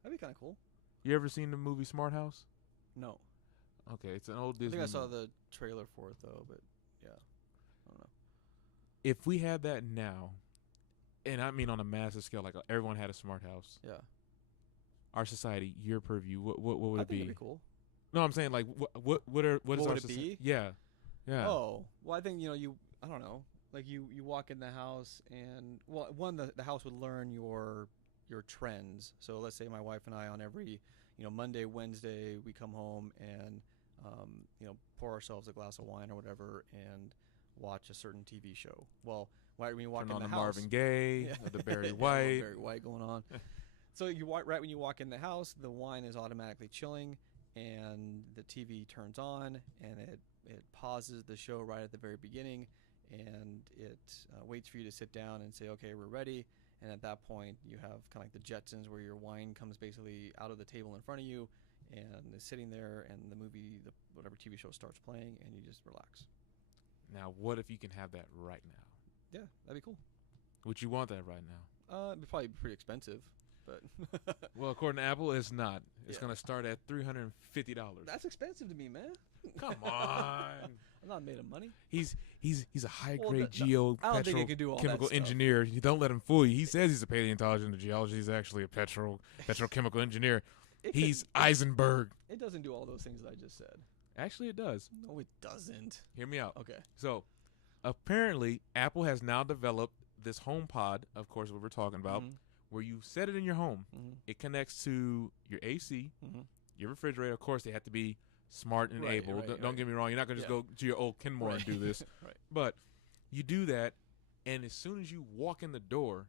That'd be kind of cool. You ever seen the movie Smart House? No. Okay, it's an old I Disney think I saw movie. the trailer for it though, but yeah, I don't know. If we had that now, and I mean on a massive scale, like everyone had a smart house, Yeah. our society, your purview, what would I it think be? it'd be cool. No, I'm saying like what is What our would it society? be? Yeah, yeah. Oh, well, I think I don't know. Like you walk in the house and the house would learn your trends. So let's say my wife and I on every Monday, Wednesday we come home and pour ourselves a glass of wine or whatever and watch a certain TV show. Well, when you walk Turn in on the the house, Marvin Gaye, Yeah. or the Barry Yeah, White. Barry White going on. So right when you walk in the house, the wine is automatically chilling, and the TV turns on, and it pauses the show right at the very beginning, and it waits for you to sit down and say, okay, we're ready. And at that point, you have kind of like the Jetsons, where your wine comes basically out of the table in front of you, and is sitting there, and the movie, whatever TV show starts playing, and you just relax. Now, what if you can have that right now? Yeah, that'd be cool. Would you want that right now? It'd probably be pretty expensive, but Well, according to Apple, it's not. It's Yeah. going to start at $350. that's expensive to me, man. Come on. I'm not made of money. He's a high Well, grade I don't think it could do all that geochemical stuff. engineer. You don't let him fool you. He says he's a paleontologist and geologist. He's actually a petrochemical engineer. He's Eisenberg. It doesn't do all those things that I just said. Actually, it does. No, it doesn't. Hear me out. Okay. So, apparently, Apple has now developed this HomePod, of course, what we're talking about, Mhm. where you set it in your home. Mhm. It connects to your AC, Mhm. your refrigerator. Of course, they have to be smart and Right, able. right, Don't right. get me wrong. You're not going to just Yeah. go to your old Kenmore and do this. Right. But you do that, and as soon as you walk in the door,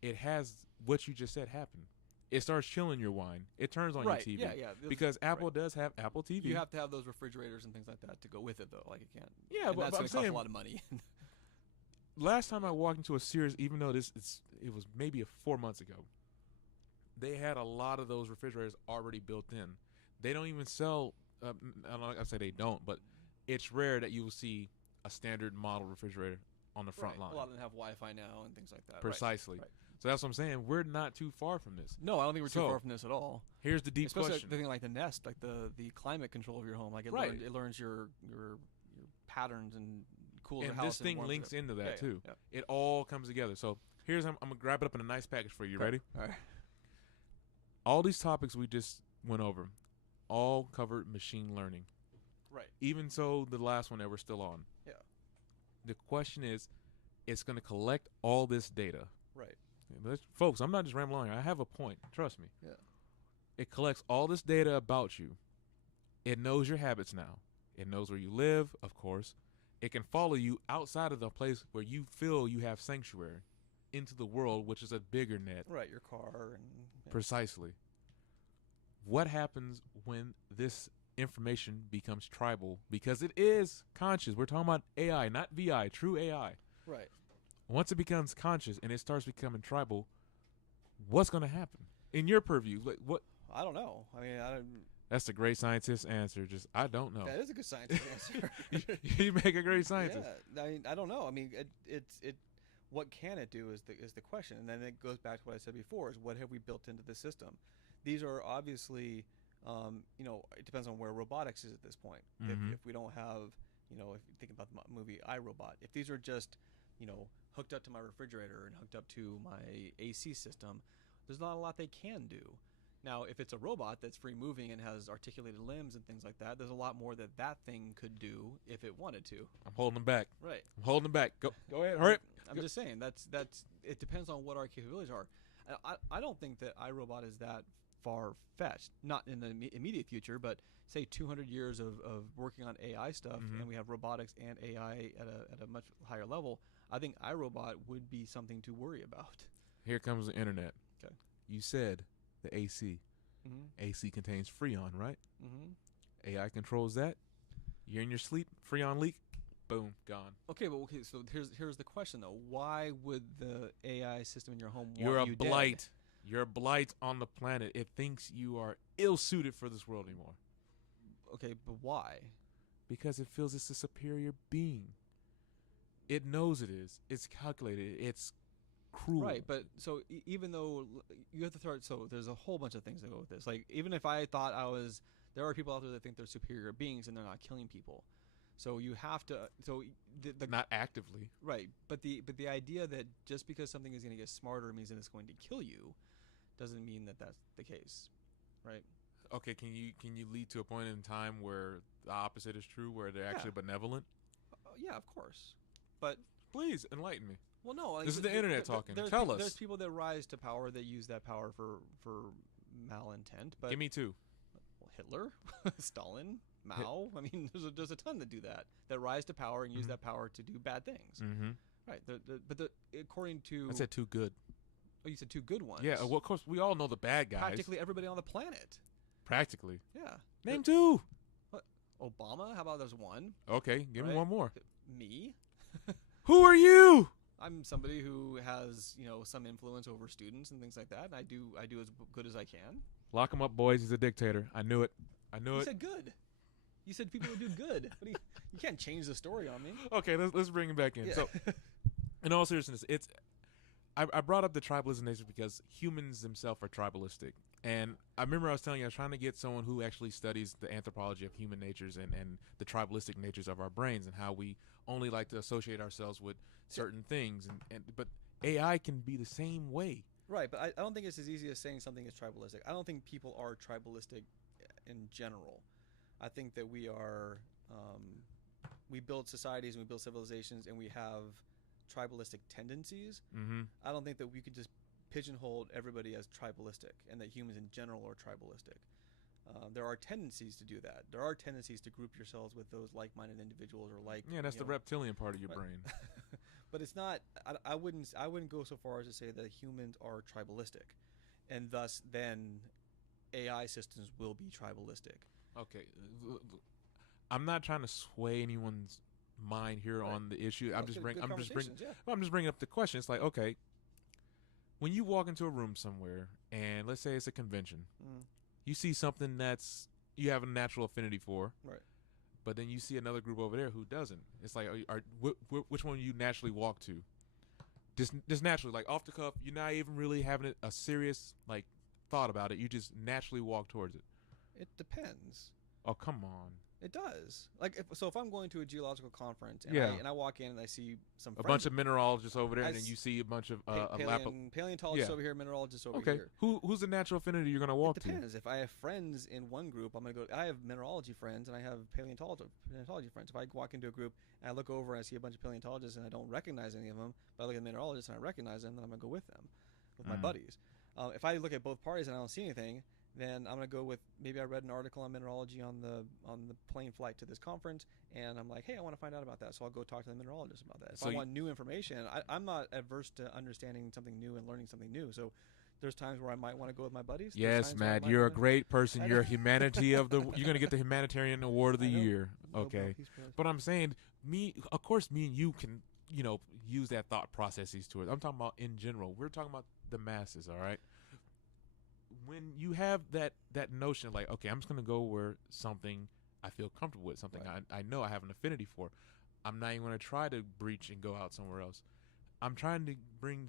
it has what you just said happen. It starts chilling your wine. It turns on Right. your TV. Yeah. Because Apple right. does have Apple TV. You have to have those refrigerators and things like that to go with it, though. Like, it can't. Yeah, and but that's I'm going to cost saying a lot of money. last time I walked into a Sears, even though it was maybe 4 months ago, they had a lot of those refrigerators already built in. They don't even sell. I say they don't, but it's rare that you will see a standard model refrigerator on the front Right. line. A lot of them have Wi-Fi now and things like that. Precisely. Right. So that's what I'm saying. We're not too far from this. No, I don't think we're too So, far from this at all. Here's the deep Especially question. the thing like the Nest, like the climate control of your home. Like Right. it learns your patterns and cools And the house. this thing warms it links up. into that Yeah, too. Yeah. It all comes together. So here's I'm gonna grab it up in a nice package for you. Okay. Ready? All right. All these topics we just went over, all covered machine learning. Right. Even so, the last one that we're still on. Yeah. The question is, it's going to collect all this data. Right. Folks, I'm not just rambling on. I have a point. Trust me. Yeah. It collects all this data about you. It knows your habits now. It knows where you live, of course. It can follow you outside of the place where you feel you have sanctuary into the world, which is a bigger net. Right. Your car and. Yeah. Precisely. What happens when this information becomes tribal? Because it is conscious. We're talking about AI, not VI, true AI. Right. Once it becomes conscious and it starts becoming tribal, what's going to happen? In your purview, like what? I don't know. I mean, I don't. That's a great scientist answer. Just, I don't know. That is a good scientific answer. You make a great scientist. Yeah. I mean, I don't know. I mean, it. What can it do is the question, and then it goes back to what I said before: is what have we built into the system? These are obviously, it depends on where robotics is at this point. Mhm. If we don't have, if you think about the movie iRobot, if these are just, hooked up to my refrigerator and hooked up to my AC system, there's not a lot they can do. Now, if it's a robot that's free moving and has articulated limbs and things like that, there's a lot more that thing could do if it wanted to. I'm holding them back. Right. I'm holding them back. Go ahead. Hurry up. I'm just saying that's it depends on what our capabilities are. I don't think that iRobot is that far fetched. Not in the immediate future, but say 200 years of working on AI stuff, and we have robotics and AI at a much higher level. I think iRobot would be something to worry about. Here comes the internet. Okay. You said the AC. AC contains Freon, right? AI controls that. You're in your sleep, Freon leak, boom, gone. Okay, but so here's the question though. Why would the AI system in your home You're want a you blight. dead? You're a blight on the planet. It thinks you are ill-suited for this world anymore. Okay, but why? Because it feels it's a superior being. It knows it is. It's calculated. It's cruel. Right, but so even though you have to throw it, so there's a whole bunch of things that go with this. Like, even if I thought there are people out there that think they're superior beings and they're not killing people. So you have to, the Not actively. right, but the idea that just because something is going to get smarter means that it's going to kill you doesn't mean that that's the case, right? Okay, can you lead to a point in time where the opposite is true, where they're actually benevolent? Yeah, of course. But please enlighten me. well, no, like, This is the internet talking. Tell us. There's people that rise to power that use that power for malintent. But Give me two. well, Hitler, Stalin, Mao. I mean, there's a ton that do that rise to power and use that power to do bad things. Right. But according to I said two good. Oh, you said two good ones. Yeah, well, of course we all know the bad guys. Practically everybody on the planet. Practically. Yeah. Name two. What? Obama? How about there's one? Okay, give me Right. one more. Me. Who are you? I'm somebody who has, some influence over students and things like that, and I do as good as I can. Lock him up, boys. He's a dictator. I knew it. You said good. You said people would do good. What you can't change the story on me. Okay, let's bring him back in. Yeah. So, in all seriousness, I brought up the tribalism nature because humans themselves are tribalistic. And I remember I was telling you I was trying to get someone who actually studies the anthropology of human natures and the tribalistic natures of our brains and how we only like to associate ourselves with certain things. But AI can be the same way. Right, but I don't think it's as easy as saying something is tribalistic. I don't think people are tribalistic in general. I think that we are, we build societies and we build civilizations and we have tribalistic tendencies. I don't think that we could just pigeonhole everybody as tribalistic and that humans in general are tribalistic. There are tendencies to do that. There are tendencies to group yourselves with those like-minded individuals or like. Yeah, that's the reptilian part of your brain. But it's not. I wouldn't go so far as to say that humans are tribalistic, and thus then AI systems will be tribalistic. Okay, I'm not trying to sway anyone's mind here on the issue. I'm just bringing up the question. It's like, okay, when you walk into a room somewhere and let's say it's a convention, you see something that's you have a natural affinity for, right? But then you see another group over there who doesn't. It's like, which one you naturally walk to? Just naturally, like off the cuff, you're not even really having a serious like thought about it. You just naturally walk towards it. It depends. Oh, come on. It does. Like, if I'm going to a geological conference and, I walk in and I see some bunch of mineralogists over there, and then you see a bunch of paleontologists over here, mineralogists over here. Who's the natural affinity you're gonna walk to? It depends. If I have friends in one group, I'm gonna go. I have mineralogy friends and I have paleontology friends. If I walk into a group and I look over and I see a bunch of paleontologists and I don't recognize any of them, but I look at the mineralogists and I recognize them, then I'm gonna go with them, with my buddies. If I look at both parties and I don't see anything, then I'm gonna go with maybe I read an article on mineralogy on the plane flight to this conference, and I'm like, hey, I want to find out about that, so I'll go talk to the mineralogist about that. If I want new information, I'm not adverse to understanding something new and learning something new. So there's times where I might want to go with my buddies. Yes, Matt, you're a great person. You're a humanity of the. You're gonna get the humanitarian award of the year. Okay, but I'm saying of course, me and you can use that thought processes to it. I'm talking about in general. We're talking about the masses. All right. When you have that notion like, okay, I'm just going to go where something I feel comfortable with, something I know I have an affinity for. I'm not even going to try to breach and go out somewhere else. I'm trying to bring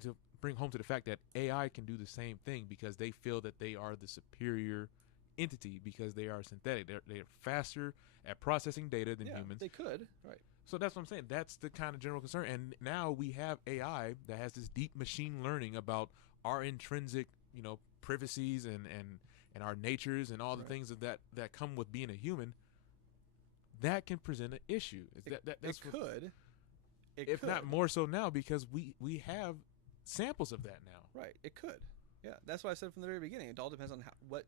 home to the fact that AI can do the same thing because they feel that they are the superior entity because they are synthetic. They're faster at processing data than Yeah, humans. they could. Right. So that's what I'm saying. That's the kind of general concern. And now we have AI that has this deep machine learning about our intrinsic, privacies and our natures and all the Right. things that come with being a human. That can present an issue. That's It could. It if could. not more so now, because we have samples of that now. Right. It could. Yeah. That's what I said from the very beginning. It all depends on what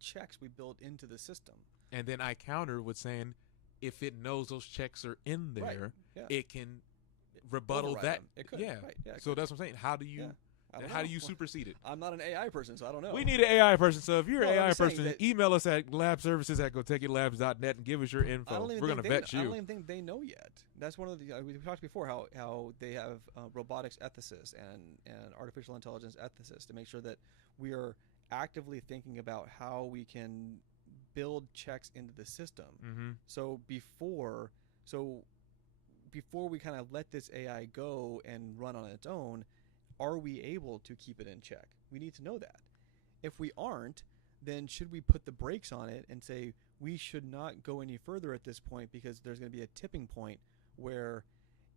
checks we build into the system. And then I counter with saying, if it knows those checks are in there, Right. Yeah. it can rebuttal Override that. them. It could. Yeah. Right. Yeah. it So could. that's what I'm saying. How do you Yeah. I don't how know. do you Well, supersede it? I'm not an AI person, so I don't know. We need an AI person. So if you're No, an I'm AI just saying person, that- email us at labservices@gotakelabs.net and give us your info. I don't even We're think gonna they vet I don't you. even think they know yet. That's one of the we talked before how they have robotics ethicists and artificial intelligence ethicists to make sure that we are actively thinking about how we can build checks into the system. Mm-hmm. So before we kind of let this AI go and run on its own, are we able to keep it in check? We need to know that. If we aren't, then should we put the brakes on it and say we should not go any further at this point, because there's going to be a tipping point where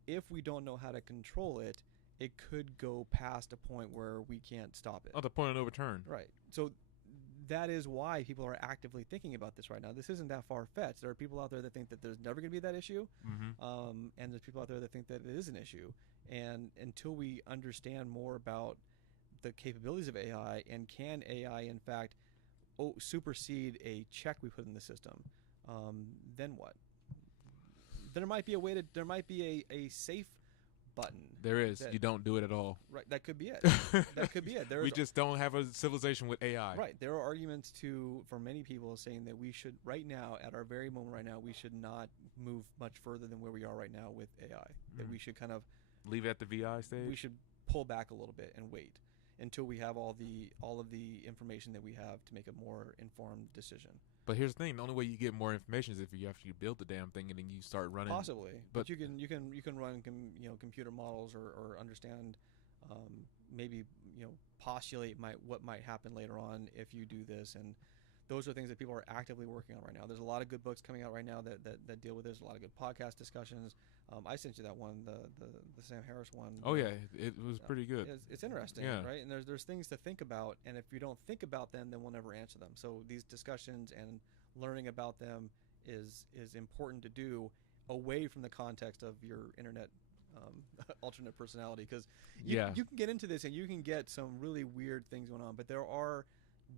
if we don't know how to control it, it could go past a point where we can't stop it. Oh, the point of no return. Right. So that is why people are actively thinking about this right now. This isn't that far-fetched. There are people out there that think that there's never going to be that issue, Mm-hmm. and there's people out there that think that it is an issue. And until we understand more about the capabilities of AI, and can AI in fact supersede a check we put in the system, then what? There might be a way to. There might be a safe button. There is. That- You don't do it at all. Right. That could be it. That could be it. We just don't have a civilization with AI. Right. There are arguments for many people saying that we should, right now, at our very moment right now, we should not move much further than where we are right now with AI. That we should kind of, Leave at the VI stage. we should pull back a little bit and wait until we have all of the information that we have to make a more informed decision. But here's the thing: the only way you get more information is if you actually build the damn thing and then you start running. Possibly, but but- you can run computer models or understand, maybe postulate what might happen later on if you do this, and those are things that people are actively working on right now. There's a lot of good books coming out right now that deal with this. A lot of good podcast discussions. I sent you that one, the Sam Harris one. Oh yeah, it was pretty good. It's interesting, Yeah. right? And there's things to think about, and if you don't think about them, then we'll never answer them. So these discussions and learning about them is important to do away from the context of your internet alternate personality, because you can get into this and you can get some really weird things going on, but there are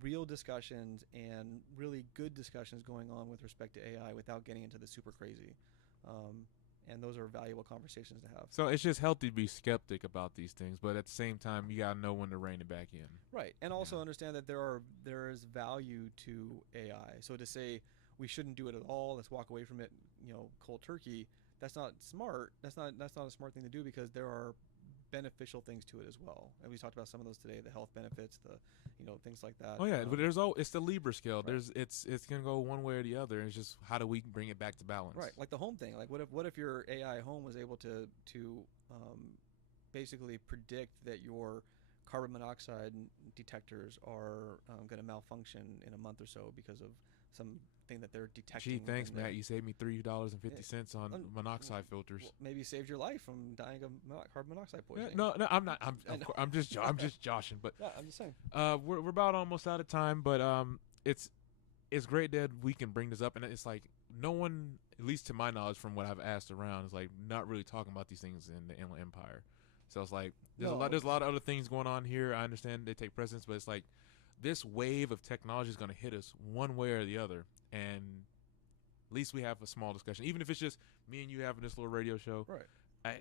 real discussions and really good discussions going on with respect to AI without getting into the super crazy. And those are valuable conversations to have. So it's just healthy to be skeptic about these things, but at the same time, you gotta know when to rein it back in. Right, and also Yeah. understand that there is value to AI. So to say we shouldn't do it at all, let's walk away from it, cold turkey, that's not smart. That's not a smart thing to do, because there are beneficial things to it as well. And we talked about some of those today: the health benefits, the things like that. Oh yeah, but it's the Libra scale. Right. It's gonna go one way or the other. It's just how do we bring it back to balance? Right, like the home thing. Like, what if your AI home was able to basically predict that your carbon monoxide detectors are going to malfunction in a month or so because of something that they're detecting? Gee, thanks, in their- Matt. You saved me $3.50 on monoxide filters. Well, maybe you saved your life from dying of carbon monoxide Yeah, poisoning. no, I'm not. I know. I'm just joshing. But Yeah, I'm just saying. we're about almost out of time. But it's great that we can bring this up, and it's like no one, at least to my knowledge, from what I've asked around, is like not really talking about these things in the Inland Empire. So it's like there's a lot of other things going on here. I understand they take precedence, but it's like this wave of technology is going to hit us one way or the other, and at least we have a small discussion, even if it's just me and you having this little radio show. Right.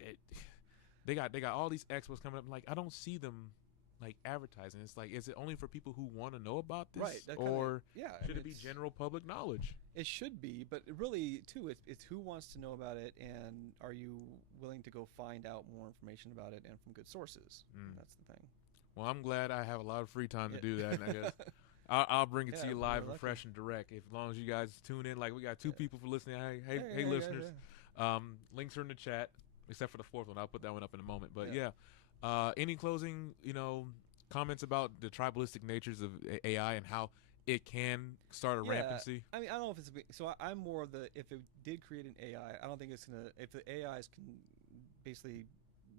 They got all these expos coming up. Like I don't see them like advertising. It's like, is it only for people who want to know about this, Right. That or yeah, should it be general public knowledge? It should be, but it really, too, it's who wants to know about it, and are you willing to go find out more information about it, and from good sources? That's the thing. Well, I'm glad I have a lot of free time to Yeah. do that. And I guess I'll bring it to Yeah, you we're live and lucky. fresh and direct. As long as you guys tune in, like we got 2 Yeah. people for listening. Hey, Yeah, listeners. yeah. Links are in the chat, except for the 4th one. I'll put that one up in a moment. But Yeah. any closing, comments about the tribalistic natures of AI and how it can start a rampancy. I mean, I don't know if it's so. I'm more of the if it did create an AI, I don't think it's gonna. If the AIs can basically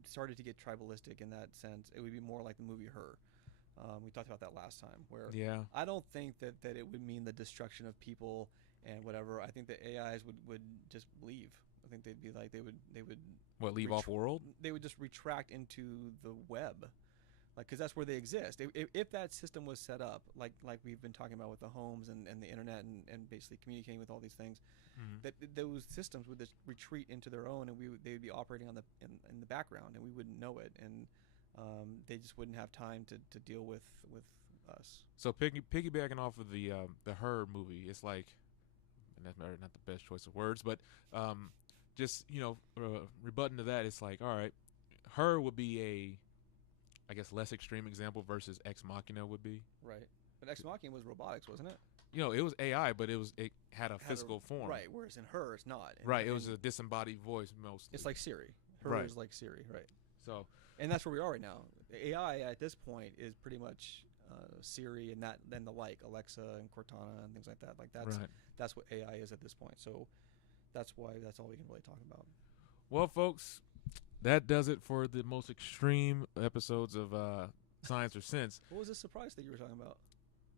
started to get tribalistic in that sense, it would be more like the movie Her. We talked about that last time. Where I don't think that it would mean the destruction of people and whatever. I think the AIs would just leave. I think they'd be like they would leave off world. They would just retract into the web. Because that's where they exist. If that system was set up, like we've been talking about with the homes and the internet and basically communicating with all these things, that those systems would just retreat into their own, and they would be operating in the background, and we wouldn't know it, and they just wouldn't have time to deal with us. So piggybacking off of the Her movie, it's like, and that's not the best choice of words, but just rebutting to that, it's like, all right, Her would be I guess less extreme example versus Ex Machina would be. Right. But Ex Machina was robotics, wasn't it? It was AI, but it had a physical form. Right, whereas in Her, it's not. Right, it was a disembodied voice mostly. It's like Siri. Her is like Siri, right. So, and that's where we are right now. AI at this point is pretty much Siri and then the like, Alexa and Cortana and things like that. Like that's what AI is at this point. So that's why that's all we can really talk about. Well, folks, that does it for the most extreme episodes of Science or Sense. What was this surprise that you were talking about?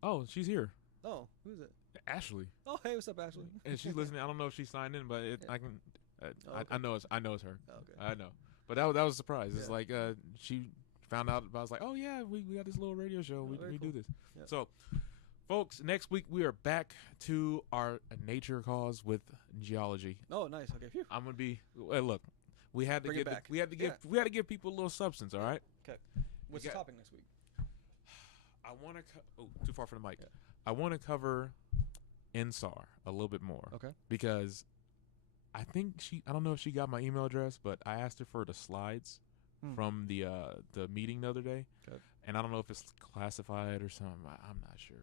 Oh, she's here. Oh, who's it? Ashley. Oh, hey, what's up, Ashley? And she's listening. I don't know if she signed in, but I can. Okay. I know it's her. Oh, okay. I know, but that was a surprise. It's like she found out. I was like, oh yeah, we got this little radio show. We cool. do this. Yeah. So, folks, next week we are back to our nature cause with geology. Oh, nice. Okay. Phew. I'm gonna be. Look. We had to give people a little substance, all right? Okay. What's the topic next week? I want to too far from the mic. Yeah. I want to cover NSAR a little bit more. Okay. Because I think I don't know if she got my email address, but I asked her for the slides from the meeting the other day. Okay. And I don't know if it's classified or something. I'm not sure.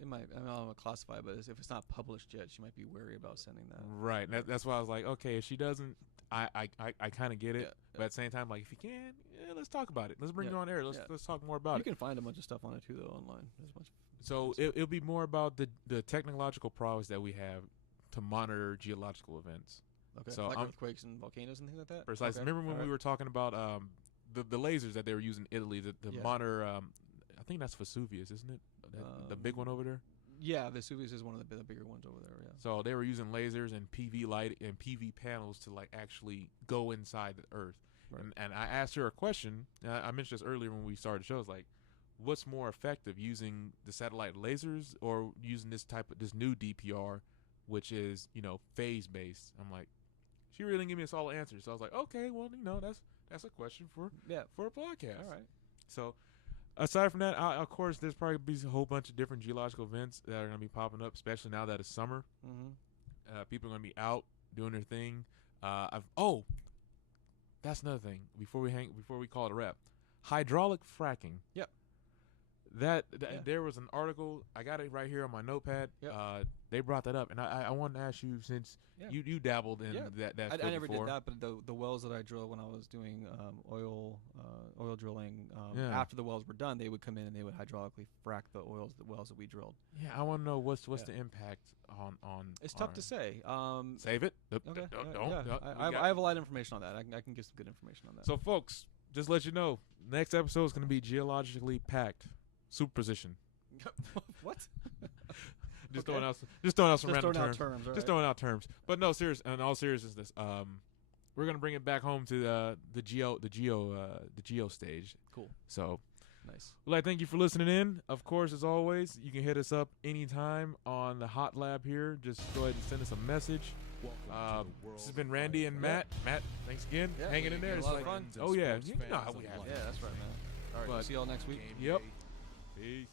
It might. I don't know classified, but if it's not published yet, she might be wary about sending that. Right. That's why I was like, okay, if she doesn't, I kind of get it. But at the same time, like, if you can, let's talk about it. Let's bring it on air. Let's talk more about it. You can find a bunch of stuff on it too, though, online. So it'll be more about the technological prowess that we have to monitor geological events. Okay. So like earthquakes and volcanoes and things like that. Precisely. Okay. Remember when we were talking about the lasers that they were using in Italy to monitor? I think that's Vesuvius, isn't it? The big one over there. Yeah, Vesuvius is one of the bigger ones over there. Yeah. So they were using lasers and PV light and PV panels to like actually go inside the Earth. Right. And I asked her a question. I mentioned this earlier when we started the show. It's like, what's more effective, using the satellite lasers or using this new DPR, which is phase based? I'm like, she really didn't give me a solid answer. So I was like, okay, well that's a question for a podcast. All right. So. Aside from that, of course, there's probably be a whole bunch of different geological events that are going to be popping up, especially now that it's summer. Mm-hmm. People are going to be out doing their thing. That's another thing. Before we call it a wrap, hydraulic fracking. Yep. There was an article. I got it right here on my notepad. Yep. They brought that up, and I wanted to ask you, since you dabbled in that. I never did that, but the wells that I drilled when I was doing oil drilling, after the wells were done, they would come in and they would hydraulically frack the wells that we drilled. Yeah, I want to know what's the impact on. It's tough to say. Save it. Okay. I have a lot of information on that. I can give some good information on that. So, folks, just to let you know, next episode is going to be geologically packed. Superposition. What? Just throwing out some random terms. Right. Just throwing out terms. But no, in all seriousness, we're gonna bring it back home to the geo stage. Cool. So nice. Well, I thank you for listening in. Of course, as always, you can hit us up anytime on the Hot Lab here. Just go ahead and send us a message. This has been Randy and Matt. Matt, thanks again. Hanging in there. It's a lot of fun. Oh yeah, you know how we have. Yeah, that's right, man. All right, see y'all next week. Yep. Peace.